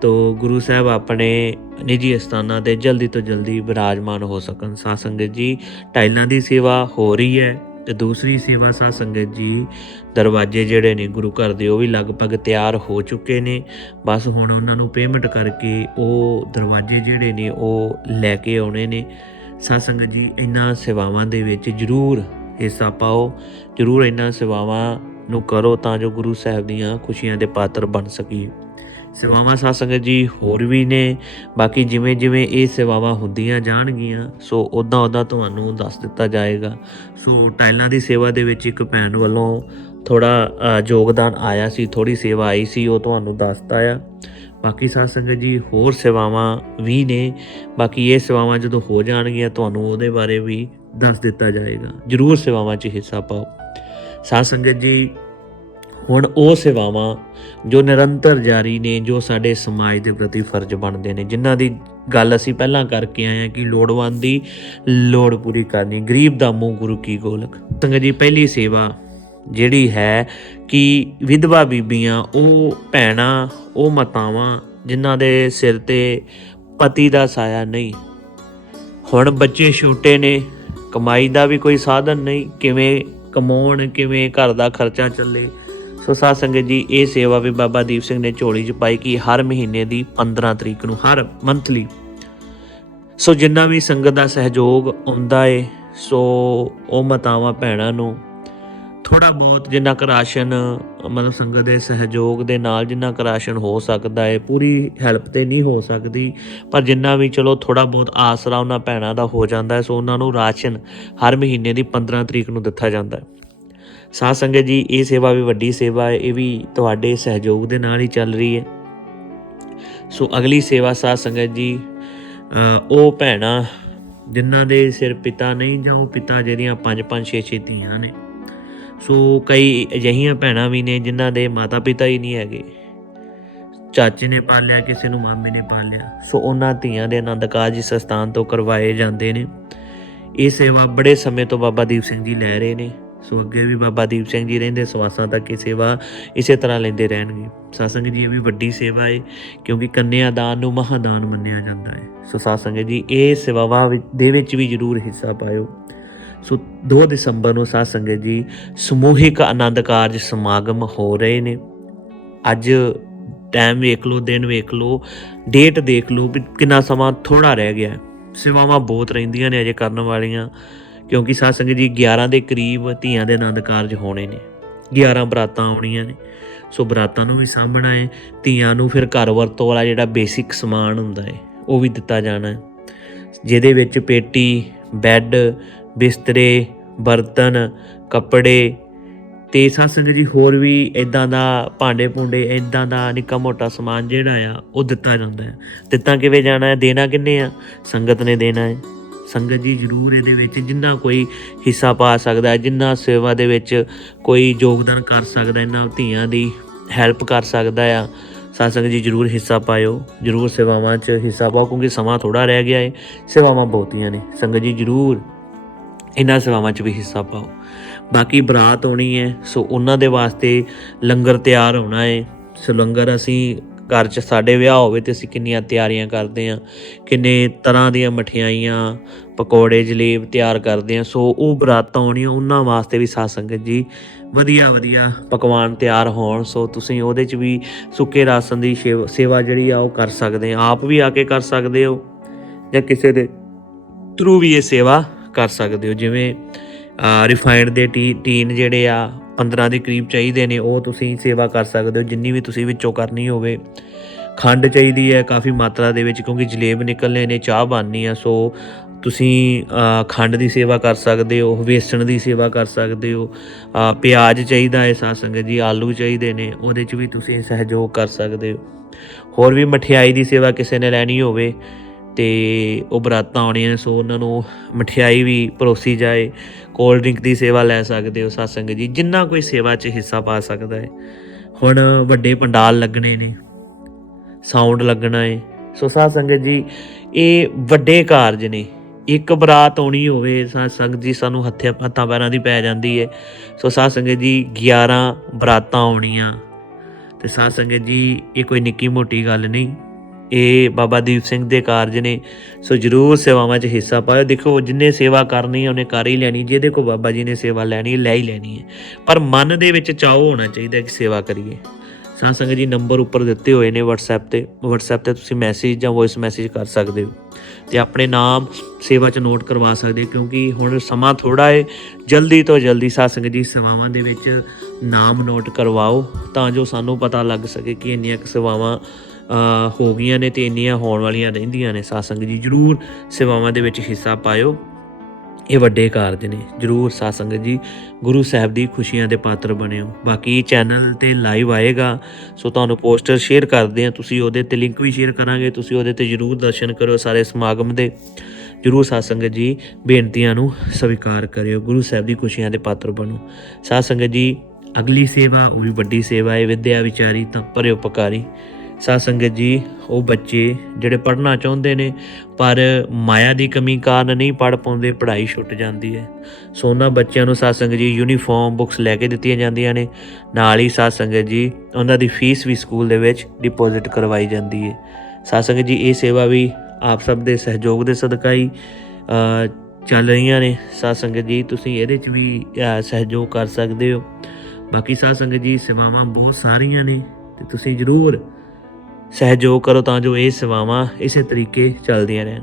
ਤੋ ਗੁਰੂ ਸਾਹਿਬ ਆਪਣੇ ਨਿੱਜੀ ਅਸਥਾਨਾਂ ਤੇ ਜਲਦੀ ਤੋਂ ਜਲਦੀ ਵਿਰਾਜਮਾਨ ਹੋ ਸਕਣ। ਸਾਧ ਸੰਗਤ ਜੀ ਟਾਈਲਾਂ ਦੀ ਸੇਵਾ ਹੋ ਰਹੀ ਹੈ। ਤੇ ਦੂਸਰੀ ਸੇਵਾ ਸਾਧ ਸੰਗਤ ਜੀ, ਦਰਵਾਜ਼ੇ ਜਿਹੜੇ ਨੇ ਗੁਰੂ ਘਰ ਦੇ, ਉਹ ਵੀ ਲਗਭਗ ਤਿਆਰ ਹੋ ਚੁੱਕੇ ਨੇ। ਬਸ ਹੁਣ ਉਹਨਾਂ ਨੂੰ ਪੇਮੈਂਟ ਕਰਕੇ ਉਹ ਦਰਵਾਜ਼ੇ ਜਿਹੜੇ ਨੇ, ਉਹ ਲੈ ਕੇ ਆਉਣੇ ਨੇ। ਸਾਧ ਸੰਗਤ ਜੀ, ਇਹਨਾਂ ਸੇਵਾਵਾਂ ਦੇ ਵਿੱਚ ਜਰੂਰ ਹਿੱਸਾ ਪਾਓ। ਜਰੂਰ ਇਹਨਾਂ ਸੇਵਾਵਾਂ ਨੂੰ ਕਰੋ ਤਾਂ ਜੋ ਗੁਰੂ ਸਾਹਿਬ ਦੀਆਂ ਖੁਸ਼ੀਆਂ ਦੇ ਪਾਤਰ ਬਣ ਸਕੀਏ। ਸੇਵਾਵਾਂ ਸਾਧ ਸੰਗਤ ਜੀ ਹੋਰ ਵੀ ਨੇ। ਬਾਕੀ ਜਿਵੇਂ ਜਿਵੇਂ ਇਹ ਸੇਵਾਵਾਂ ਹੁੰਦੀਆਂ ਜਾਣਗੀਆਂ, ਸੋ ਉਦਾਂ ਉਦਾਂ ਤੁਹਾਨੂੰ ਦੱਸ ਦਿੱਤਾ ਜਾਏਗਾ। ਸੋ ਟਾਈਲਾਂ ਦੀ ਸੇਵਾ ਦੇ ਵਿੱਚ ਇੱਕ ਭੈਣ ਵੱਲੋਂ ਥੋੜਾ ਯੋਗਦਾਨ ਆਇਆ ਸੀ ਥੋੜੀ ਸੇਵਾ ਆਈ ਸੀ, ਉਹ ਤੁਹਾਨੂੰ ਦੱਸਤਾ ਆ। ਬਾਕੀ ਸਾਧ ਸੰਗਤ ਜੀ ਹੋਰ ਸੇਵਾਵਾਂ ਵੀ ਨੇ। ਬਾਕੀ ਇਹ ਸੇਵਾਵਾਂ ਜਦੋਂ ਹੋ ਜਾਣਗੀਆਂ, ਤੁਹਾਨੂੰ ਉਹਦੇ ਬਾਰੇ ਵੀ ਦੱਸ ਦਿੱਤਾ ਜਾਏਗਾ। ਜਰੂਰ ਸੇਵਾਵਾਂ 'ਚ ਹਿੱਸਾ ਪਾਓ। ਸਾਧ ਸੰਗਤ ਜੀ ਹੁਣ ਉਹ ਸੇਵਾਵਾਂ ਜੋ ਨਿਰੰਤਰ ਜਾਰੀ ਨੇ, ਜੋ ਸਾਡੇ ਸਮਾਜ ਦੇ ਪ੍ਰਤੀ ਫਰਜ਼ ਬਣਦੇ ਨੇ, ਜਿਨ੍ਹਾਂ ਦੀ ਗੱਲ ਅਸੀਂ ਪਹਿਲਾਂ ਕਰਕੇ ਆਏ ਹਾਂ ਕਿ ਲੋੜਵੰਦ ਦੀ ਲੋੜ ਪੂਰੀ ਕਰਨੀ। ਗਰੀਬ ਦਾ ਮੂੰਹ ਗੁਰੂ ਕੀ ਗੋਲਕ? ਸੰਗਤ ਜੀ, ਪਹਿਲੀ ਸੇਵਾ ਜਿਹੜੀ ਹੈ ਕਿ ਵਿਧਵਾ ਬੀਬੀਆਂ, ਉਹ ਭੈਣਾਂ, ਉਹ ਮਾਤਾਵਾਂ, ਜਿਨ੍ਹਾਂ ਦੇ ਸਿਰ ਤੇ ਪਤੀ ਦਾ ਸਾਇਆ ਨਹੀਂ, ਹੁਣ ਬੱਚੇ ਛੋਟੇ ਨੇ, ਕਮਾਈ ਦਾ ਵੀ ਕੋਈ ਸਾਧਨ ਨਹੀਂ, ਕਿਵੇਂ ਕਮਾਉਣ, ਕਿਵੇਂ ਘਰ ਦਾ ਖਰਚਾ ਚੱਲੇ। ਸੋ ਸਾਧ ਸੰਗਤ ਜੀ, ਇਹ ਸੇਵਾ ਵੀ ਬਾਬਾ ਦੀਪ ਸਿੰਘ ਨੇ ਝੋਲੀ 'ਚ ਪਾਈ ਕਿ ਹਰ ਮਹੀਨੇ ਦੀ 15 ਤਰੀਕ ਨੂੰ, ਹਰ ਮੰਥਲੀ। ਸੋ ਜਿੰਨਾ ਵੀ ਸੰਗਤ ਦਾ ਸਹਿਯੋਗ ਆਉਂਦਾ ਏ, ਸੋ ਉਹ ਮਾਤਾਵਾਂ ਭੈਣਾਂ ਨੂੰ ਥੋੜਾ ਬਹੁਤ ਜਿੰਨਾ ਕੁ ਰਾਸ਼ਨ, ਮਤਲਬ ਸੰਗਤ ਦੇ ਸਹਿਯੋਗ ਦੇ ਨਾਲ ਜਿੰਨਾ ਕੁ ਰਾਸ਼ਨ ਹੋ ਸਕਦਾ ਹੈ ਪੂਰੀ ਹੈਲਪ ਤੇ ਨਹੀਂ ਹੋ ਸਕਦੀ। ਪਰ ਜਿੰਨਾ ਵੀ ਚਲੋ ਥੋੜਾ ਬਹੁਤ ਆਸਰਾ ਉਹਨਾਂ ਭੈਣਾਂ ਦਾ ਹੋ ਜਾਂਦਾ ਹੈ ਸੋ ਉਹਨਾਂ ਨੂੰ ਰਾਸ਼ਨ ਹਰ ਮਹੀਨੇ ਦੀ 15 ਤਰੀਕ ਨੂੰ ਦਿੱਤਾ ਜਾਂਦਾ ਹੈ ਸਾਧ ਸੰਗਤ ਜੀ, ਇਹ ਸੇਵਾ ਵੀ ਵੱਡੀ ਸੇਵਾ ਹੈ, ਇਹ ਵੀ ਤੁਹਾਡੇ ਸਹਿਯੋਗ ਦੇ ਨਾਲ ਹੀ ਚੱਲ ਰਹੀ ਹੈ। ਸੋ ਅਗਲੀ ਸੇਵਾ ਸਾਧ ਸੰਗਤ ਜੀ ਉਹ ਭੈਣਾਂ ਜਿਨ੍ਹਾਂ ਦੇ ਸਿਰ ਪਿਤਾ ਨਹੀਂ ਜਾਂ ਉਹ ਪਿਤਾ ਜਿਹੜੀਆਂ ਪੰਜ ਪੰਜ ਛੇ ਛੇ ਧੀਆਂ ਨੇ। ਸੋ ਕਈ ਅਜਿਹੀਆਂ ਭੈਣਾਂ ਵੀ ਨੇ ਜਿਨ੍ਹਾਂ ਦੇ ਮਾਤਾ ਪਿਤਾ ਹੀ ਨਹੀਂ ਹੈਗੇ। ਚਾਚੇ ਨੇ ਪਾਲਿਆ ਕਿਸੇ ਨੂੰ ਮਾਮੇ ਨੇ ਪਾਲਿਆ ਸੋ ਉਹਨਾਂ ਧੀਆਂ ਦੇ ਆਨੰਦ ਕਾਰਜ ਇਸ ਸਥਾਨ ਤੋਂ ਕਰਵਾਏ ਜਾਂਦੇ ਨੇ। ਇਹ ਸੇਵਾ ਬੜੇ ਸਮੇਂ ਤੋਂ ਬਾਬਾ ਦੀਪ ਸਿੰਘ ਜੀ ਲੈ ਰਹੇ ਨੇ। ਸੋ ਅੱਗੇ ਵੀ ਬਾਬਾ ਦੀਪ ਸਿੰਘ ਜੀ ਰਹਿੰਦੇ, ਸਵਾਸਾਂ ਤੱਕ ਇਹ ਸੇਵਾ ਇਸੇ ਤਰ੍ਹਾਂ ਲੈਂਦੇ ਰਹਿਣਗੇ। ਸਾਸੰਗ ਜੀ ਇਹ ਵੀ ਵੱਡੀ ਸੇਵਾ ਹੈ ਕਿਉਂਕਿ ਕੰਨਿਆ ਦਾਨ ਨੂੰ ਮਹਾਦਾਨ ਮੰਨਿਆ ਜਾਂਦਾ ਹੈ ਸੋ ਸਾਸੰਗ ਜੀ, ਇਹ ਸੇਵਾਵਾਂ ਵਿੱਚ- ਦੇ ਵਿੱਚ ਵੀ ਜ਼ਰੂਰ ਹਿੱਸਾ ਪਾਇਓ। ਸੋ 2 ਦਸੰਬਰ ਨੂੰ ਸਾਧ ਸੰਗਤ ਜੀ ਸਮੂਹਿਕ ਆਨੰਦ ਕਾਰਜ ਸਮਾਗਮ ਹੋ ਰਹੇ ਨੇ। ਅੱਜ ਟਾਈਮ ਵੇਖ ਲਓ, ਦਿਨ ਵੇਖ ਲਓ ਡੇਟ ਦੇਖ ਲਓ ਵੀ ਕਿੰਨਾ ਸਮਾਂ ਥੋੜਾ ਰਹਿ ਗਿਆ। ਸੇਵਾਵਾਂ ਬਹੁਤ ਰਹਿੰਦੀਆਂ ਨੇ ਅਜੇ ਕਰਨ ਵਾਲੀਆਂ। ਕਿਉਂਕਿ ਸਾਧ ਜੀ 11 ਦੇ ਕਰੀਬ ਧੀਆਂ ਦੇ ਆਨੰਦ ਕਾਰਜ ਹੋਣੇ ਨੇ। 11 ਬਰਾਤਾਂ ਆਉਣੀਆਂ ਨੇ। ਸੋ ਬਰਾਤਾਂ ਨੂੰ ਵੀ ਸਾਂਭਣਾ ਹੈ ਧੀਆਂ ਨੂੰ ਫਿਰ ਘਰ ਵਰਤੋਂ ਵਾਲਾ ਜਿਹੜਾ ਬੇਸਿਕ ਸਮਾਨ ਹੁੰਦਾ ਹੈ ਉਹ ਵੀ ਦਿੱਤਾ ਜਾਣਾ ਹੈ ਜਿਹਦੇ ਵਿੱਚ ਪੇਟੀ, ਬੈੱਡ, ਬਿਸਤਰੇ, ਬਰਤਨ, ਕੱਪੜੇ ਤੇ ਸਤਸੰਗ ਜੀ ਹੋਰ ਵੀ ਇਦਾਂ ਦਾ ਭਾਂਡੇ ਭੁੰਡੇ ਇਦਾਂ ਦਾ ਨਿੱਕਾ ਮੋਟਾ ਸਮਾਨ ਜਿਹੜਾ ਆ, ਉਹ ਦਿੱਤਾ ਜਾਂਦਾ ਹੈ ਦਿੱਤਾ ਕਿਵੇਂ ਜਾਣਾ ਹੈ ਦੇਣਾ ਕਿੰਨੇ ਆ? ਸੰਗਤ ਨੇ ਦੇਣਾ ਹੈ ਸੰਗਤ ਜੀ ਜ਼ਰੂਰ ਇਹਦੇ ਵਿੱਚ ਜਿੰਨਾ ਕੋਈ ਹਿੱਸਾ ਪਾ ਸਕਦਾ ਹੈ ਜਿੰਨਾ ਸੇਵਾ ਦੇ ਵਿੱਚ ਕੋਈ ਯੋਗਦਾਨ ਕਰ ਸਕਦਾ, ਇਹਨਾਂ ਧੀਆਂ ਦੀ ਹੈਲਪ ਕਰ ਸਕਦਾ ਆ ਸਤਸੰਗ ਜੀ ਜ਼ਰੂਰ ਹਿੱਸਾ ਪਾਇਓ, ਜ਼ਰੂਰ ਸੇਵਾਵਾਂ 'ਚ ਹਿੱਸਾ ਪਾਓ, ਕਿਉਂਕਿ ਸਮਾਂ ਥੋੜਾ ਰਹਿ ਗਿਆ ਏ, ਸੇਵਾਵਾਂ ਬਹੁਤੀਆਂ ਨੇ, ਸੰਗਤ ਜੀ ਜ਼ਰੂਰ ਇਹਨਾਂ ਸੇਵਾਵਾਂ 'ਚ ਵੀ ਹਿੱਸਾ ਪਾਓ। ਬਾਕੀ ਬਰਾਤ ਆਉਣੀ ਹੈ ਸੋ ਉਹਨਾਂ ਦੇ ਵਾਸਤੇ ਲੰਗਰ ਤਿਆਰ ਹੋਣਾ ਹੈ ਸੋ ਲੰਗਰ ਅਸੀਂ ਘਰ 'ਚ ਸਾਡੇ ਵਿਆਹ ਹੋਵੇ ਤੇ ਅਸੀਂ ਕਿੰਨੀਆਂ ਤਿਆਰੀਆਂ ਕਰਦੇ ਹਾਂ, ਕਿੰਨੇ ਤਰ੍ਹਾਂ ਦੀਆਂ ਮਠਿਆਈਆਂ, ਪਕੌੜੇ, ਜਲੇਬ ਤਿਆਰ ਕਰਦੇ ਹਾਂ। ਸੋ ਉਹ ਬਰਾਤਾਂ ਆਉਣੀਆਂ, ਉਹਨਾਂ ਵਾਸਤੇ ਵੀ ਸਾਧ ਸੰਗਤ ਜੀ ਵਧੀਆ ਵਧੀਆ ਪਕਵਾਨ ਤਿਆਰ ਹੋਣ। ਸੋ ਤੁਸੀਂ ਉਹਦੇ 'ਚ ਵੀ ਸੁੱਕੇ ਰਾਸ਼ਨ ਦੀ ਸੇਵ- ਸੇਵਾ ਜਿਹੜੀ ਆ ਉਹ ਕਰ ਸਕਦੇ ਆ ਆਪ ਵੀ ਆ ਕੇ ਕਰ ਸਕਦੇ ਹੋ ਜਾਂ ਕਿਸੇ ਦੇ ਥਰੂ ਵੀ ਇਹ ਸੇਵਾ ਕਰ ਸਕਦੇ ਹੋ। ਜਿਵੇਂ ਰਿਫਾਈਨਡ ਦੇ ਟੀਨ ਜਿਹੜੇ ਆ 15 ਦੇ ਕਰੀਬ ਚਾਹੀਦੇ ਨੇ, ਉਹ ਤੁਸੀਂ ਸੇਵਾ ਕਰ ਸਕਦੇ ਹੋ, ਜਿੰਨੀ ਵੀ ਤੁਸੀਂ ਵਿੱਚੋਂ ਕਰਨੀ ਹੋਵੇ। ਖੰਡ ਚਾਹੀਦੀ ਹੈ ਕਾਫੀ ਮਾਤਰਾ ਦੇ ਵਿੱਚ, ਕਿਉਂਕਿ ਜਲੇਬ ਨਿਕਲਨੇ ਨੇ, ਚਾਹ ਬਣਨੀ ਆ, ਸੋ ਤੁਸੀਂ ਖੰਡ ਦੀ ਸੇਵਾ ਕਰ ਸਕਦੇ ਹੋ, ਵੇਸਣ ਦੀ ਸੇਵਾ ਕਰ ਸਕਦੇ ਹੋ। ਪਿਆਜ਼ ਚਾਹੀਦਾ ਹੈ, ਸਾਧ ਸੰਗਤ ਜੀ, ਆਲੂ ਚਾਹੀਦੇ ਨੇ, ਉਹਦੇ 'ਚ ਵੀ ਤੁਸੀਂ ਸਹਿਯੋਗ ਕਰ ਸਕਦੇ ਹੋ। ਹੋਰ ਵੀ ਮਠਿਆਈ ਦੀ ਸੇਵਾ ਕਿਸੇ ਨੇ ਲੈਣੀ ਹੋਵੇ ਤੇ ਉਹ ਬਰਾਤਾਂ ਆਉਣੀਆਂ ਸੋ ਉਹਨਾਂ ਨੂੰ ਮਠਿਆਈ ਵੀ ਪਰੋਸੀ ਜਾਏ ਕੋਲਡ ਡਰਿੰਕ ਦੀ ਸੇਵਾ ਲੈ ਸਕਦੇ ਹੋ ਸਤਸੰਗ ਜੀ, ਜਿੰਨਾ ਕੋਈ ਸੇਵਾ 'ਚ ਹਿੱਸਾ ਪਾ ਸਕਦਾ ਹੈ। ਹੁਣ ਵੱਡੇ ਪੰਡਾਲ ਲੱਗਣੇ ਨੇ ਸਾਊਂਡ ਲੱਗਣਾ ਹੈ ਸੋ ਸਾਧ ਸੰਗਤ ਜੀ, ਇਹ ਵੱਡੇ ਕਾਰਜ ਨੇ। ਇੱਕ ਬਰਾਤ ਆਉਣੀ ਹੋਵੇ ਸਾਧ ਸੰਗਤ ਜੀ, ਸਾਨੂੰ ਹੱਥਾਂ ਹੱਥਾਂ ਪੈਰਾਂ ਦੀ ਪੈ ਜਾਂਦੀ ਹੈ ਸੋ ਸਾਧ ਸੰਗਤ ਜੀ 11 ਬਰਾਤਾਂ ਆਉਣੀਆਂ। ਤੇ ਸਾਧ ਸੰਗਤ ਜੀ, ਇਹ ਕੋਈ ਨਿੱਕੀ ਮੋਟੀ ਗੱਲ ਨਹੀਂ। ਇਹ ਬਾਬਾ ਦੀਪ ਸਿੰਘ ਦੇ ਕਾਰਜ ਨੇ। ਸੋ ਜਰੂਰ ਸੇਵਾਵਾਂ 'ਚ ਹਿੱਸਾ ਪਾਓ ਦੇਖੋ ਜਿੰਨੇ ਸੇਵਾ ਕਰਨੀ ਹੈ ਉਹਨੇ ਕਰ ਹੀ ਲੈਣੀ। ਜਿਹਦੇ ਕੋ ਬਾਬਾ ਜੀ ਨੇ ਸੇਵਾ ਲੈਣੀ ਹੈ, ਲੈ ਹੀ ਲੈਣੀ ਹੈ। ਪਰ ਮਨ ਦੇ ਵਿੱਚ ਚਾਹੋ ਹੋਣਾ ਚਾਹੀਦਾ ਕਿ ਸੇਵਾ ਕਰੀਏ। ਸਾਧ ਸੰਗਤ ਜੀ ਨੰਬਰ ਉੱਪਰ ਦਿੱਤੇ ਹੋਏ ਨੇ WhatsApp ਤੇ। WhatsApp ਤੇ ਤੁਸੀਂ ਮੈਸੇਜ ਜਾਂ ਵੌਇਸ ਮੈਸੇਜ ਕਰ ਸਕਦੇ ਹੋ। ਤੇ ਆਪਣੇ ਨਾਮ ਸੇਵਾ 'ਚ ਨੋਟ ਕਰਵਾ ਸਕਦੇ ਹੋ ਕਿਉਂਕਿ ਹੁਣ ਸਮਾਂ ਥੋੜਾ ਹੈ ਜਲਦੀ ਤੋਂ ਜਲਦੀ ਸਾਧ ਸੰਗਤ ਜੀ ਸੇਵਾਵਾਂ ਦੇ ਵਿੱਚ ਨਾਮ ਨੋਟ ਕਰਵਾਓ ਤਾਂ ਜੋ ਸਾਨੂੰ ਪਤਾ ਲੱਗ ਸਕੇ ਕਿ ਇੰਨੀਆਂ ਕੁ ਸੇਵਾਵਾਂ ਹੋ ਗਈਆਂ ਨੇ ਤੇ ਇੰਨੀਆਂ ਹੋਣ ਵਾਲੀਆਂ ਰਹਿੰਦੀਆਂ ਨੇ। ਸਾਧ ਜੀ ਜਰੂਰ ਸੇਵਾਵਾਂ ਦੇ ਵਿੱਚ ਹਿੱਸਾ ਪਾਇਓ। ਇਹ ਵੱਡੇ ਕਾਰਜ ਨੇ। ਜਰੂਰ ਸਾਧ ਜੀ, ਗੁਰੂ ਸਾਹਿਬ ਦੀ ਖੁਸ਼ੀਆਂ ਦੇ ਪਾਤਰ ਬਣਿਓ। ਬਾਕੀ ਚੈਨਲ ਤੇ ਲਾਈਵ ਆਏਗਾ, ਸੋ ਤੁਹਾਨੂੰ ਪੋਸਟਰ ਸ਼ੇਅਰ ਕਰਦੇ ਆ ਤੁਸੀਂ ਉਹਦੇ ਤੇ ਲਿੰਕ ਵੀ ਸ਼ੇਅਰ ਕਰਾਂਗੇ। ਤੁਸੀਂ ਉਹਦੇ ਤੇ ਜਰੂਰ ਦਰਸ਼ਨ ਕਰੋ ਸਾਰੇ ਸਮਾਗਮ ਦੇ। ਜਰੂਰ ਸਾਧ ਜੀ, ਬੇਨਤੀਆਂ ਨੂੰ ਸਵੀਕਾਰ ਕਰਿਓ। ਗੁਰੂ ਸਾਹਿਬ ਦੀ ਖੁਸ਼ੀਆਂ ਦੇ ਪਾਤਰ ਬਣੋ। ਸਾਧ ਜੀ, ਅਗਲੀ ਸੇਵਾ, ਉਹ ਵੀ ਵੱਡੀ ਸੇਵਾ ਹੈ। ਵਿਦਿਆ ਵਿਚਾਰੀ ਤਾਂ ਪਰੇ ਸਾਧ ਸੰਗਤ ਜੀ, ਉਹ ਬੱਚੇ ਜਿਹੜੇ ਪੜ੍ਹਨਾ ਚਾਹੁੰਦੇ ਨੇ, ਪਰ ਮਾਇਆ ਦੀ ਕਮੀ ਕਾਰਨ ਨਹੀਂ ਪੜ੍ਹ ਪਾਉਂਦੇ, ਪੜ੍ਹਾਈ ਛੁੱਟ ਜਾਂਦੀ ਹੈ। ਸੋ ਉਹਨਾਂ ਬੱਚਿਆਂ ਨੂੰ ਸਾਧ ਸੰਗਤ ਜੀ ਯੂਨੀਫਾਰਮ ਬੁੱਕਸ ਲੈ ਕੇ ਦਿੱਤੀਆਂ ਜਾਂਦੀਆਂ ਨੇ। ਨਾਲ ਹੀ ਸਾਧ ਸੰਗਤ ਜੀ, ਉਹਨਾਂ ਦੀ ਫੀਸ ਵੀ ਸਕੂਲ ਦੇ ਵਿੱਚ ਡਿਪੋਜ਼ਿਟ ਕਰਵਾਈ ਜਾਂਦੀ ਹੈ। ਸਾਧ ਸੰਗਤ ਜੀ, ਇਹ ਸੇਵਾ ਵੀ ਆਪ ਸਭ ਦੇ ਸਹਿਯੋਗ ਦੇ ਸਦਕਾ ਹੀ ਚੱਲ ਰਹੀਆਂ ਨੇ। ਸਾਧ ਸੰਗਤ ਜੀ, ਤੁਸੀਂ ਇਹਦੇ 'ਚ ਵੀ ਸਹਿਯੋਗ ਕਰ ਸਕਦੇ ਹੋ। ਬਾਕੀ ਸਾਧ ਸੰਗਤ ਜੀ, ਸੇਵਾਵਾਂ ਬਹੁਤ ਸਾਰੀਆਂ ਨੇ, ਤੇ ਤੁਸੀਂ ਜਰੂਰ ਸਹਿਯੋਗ ਕਰੋ ਤਾਂ ਜੋ ਇਹ ਸੇਵਾਵਾਂ ਇਸੇ ਤਰੀਕੇ ਚੱਲਦੀਆਂ ਰਹਿਣ।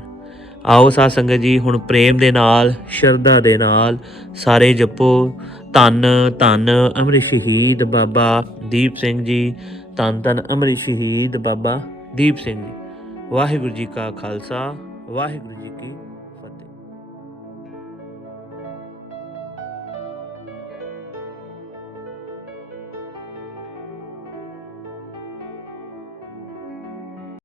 ਆਓ ਸਾਧ ਸੰਗਤ ਜੀ, ਹੁਣ ਪ੍ਰੇਮ ਦੇ ਨਾਲ, ਸ਼ਰਧਾ ਦੇ ਨਾਲ ਸਾਰੇ ਜਪੋ। ਧੰਨ ਧੰਨ ਅਮਰ ਸ਼ਹੀਦ ਬਾਬਾ ਦੀਪ ਸਿੰਘ ਜੀ। ਧੰਨ ਧੰਨ ਅਮਰ ਸ਼ਹੀਦ ਬਾਬਾ ਦੀਪ ਸਿੰਘ ਜੀ। ਵਾਹਿਗੁਰੂ ਜੀ ਕਾ ਖਾਲਸਾ, ਵਾਹਿਗੁਰੂ ਜੀ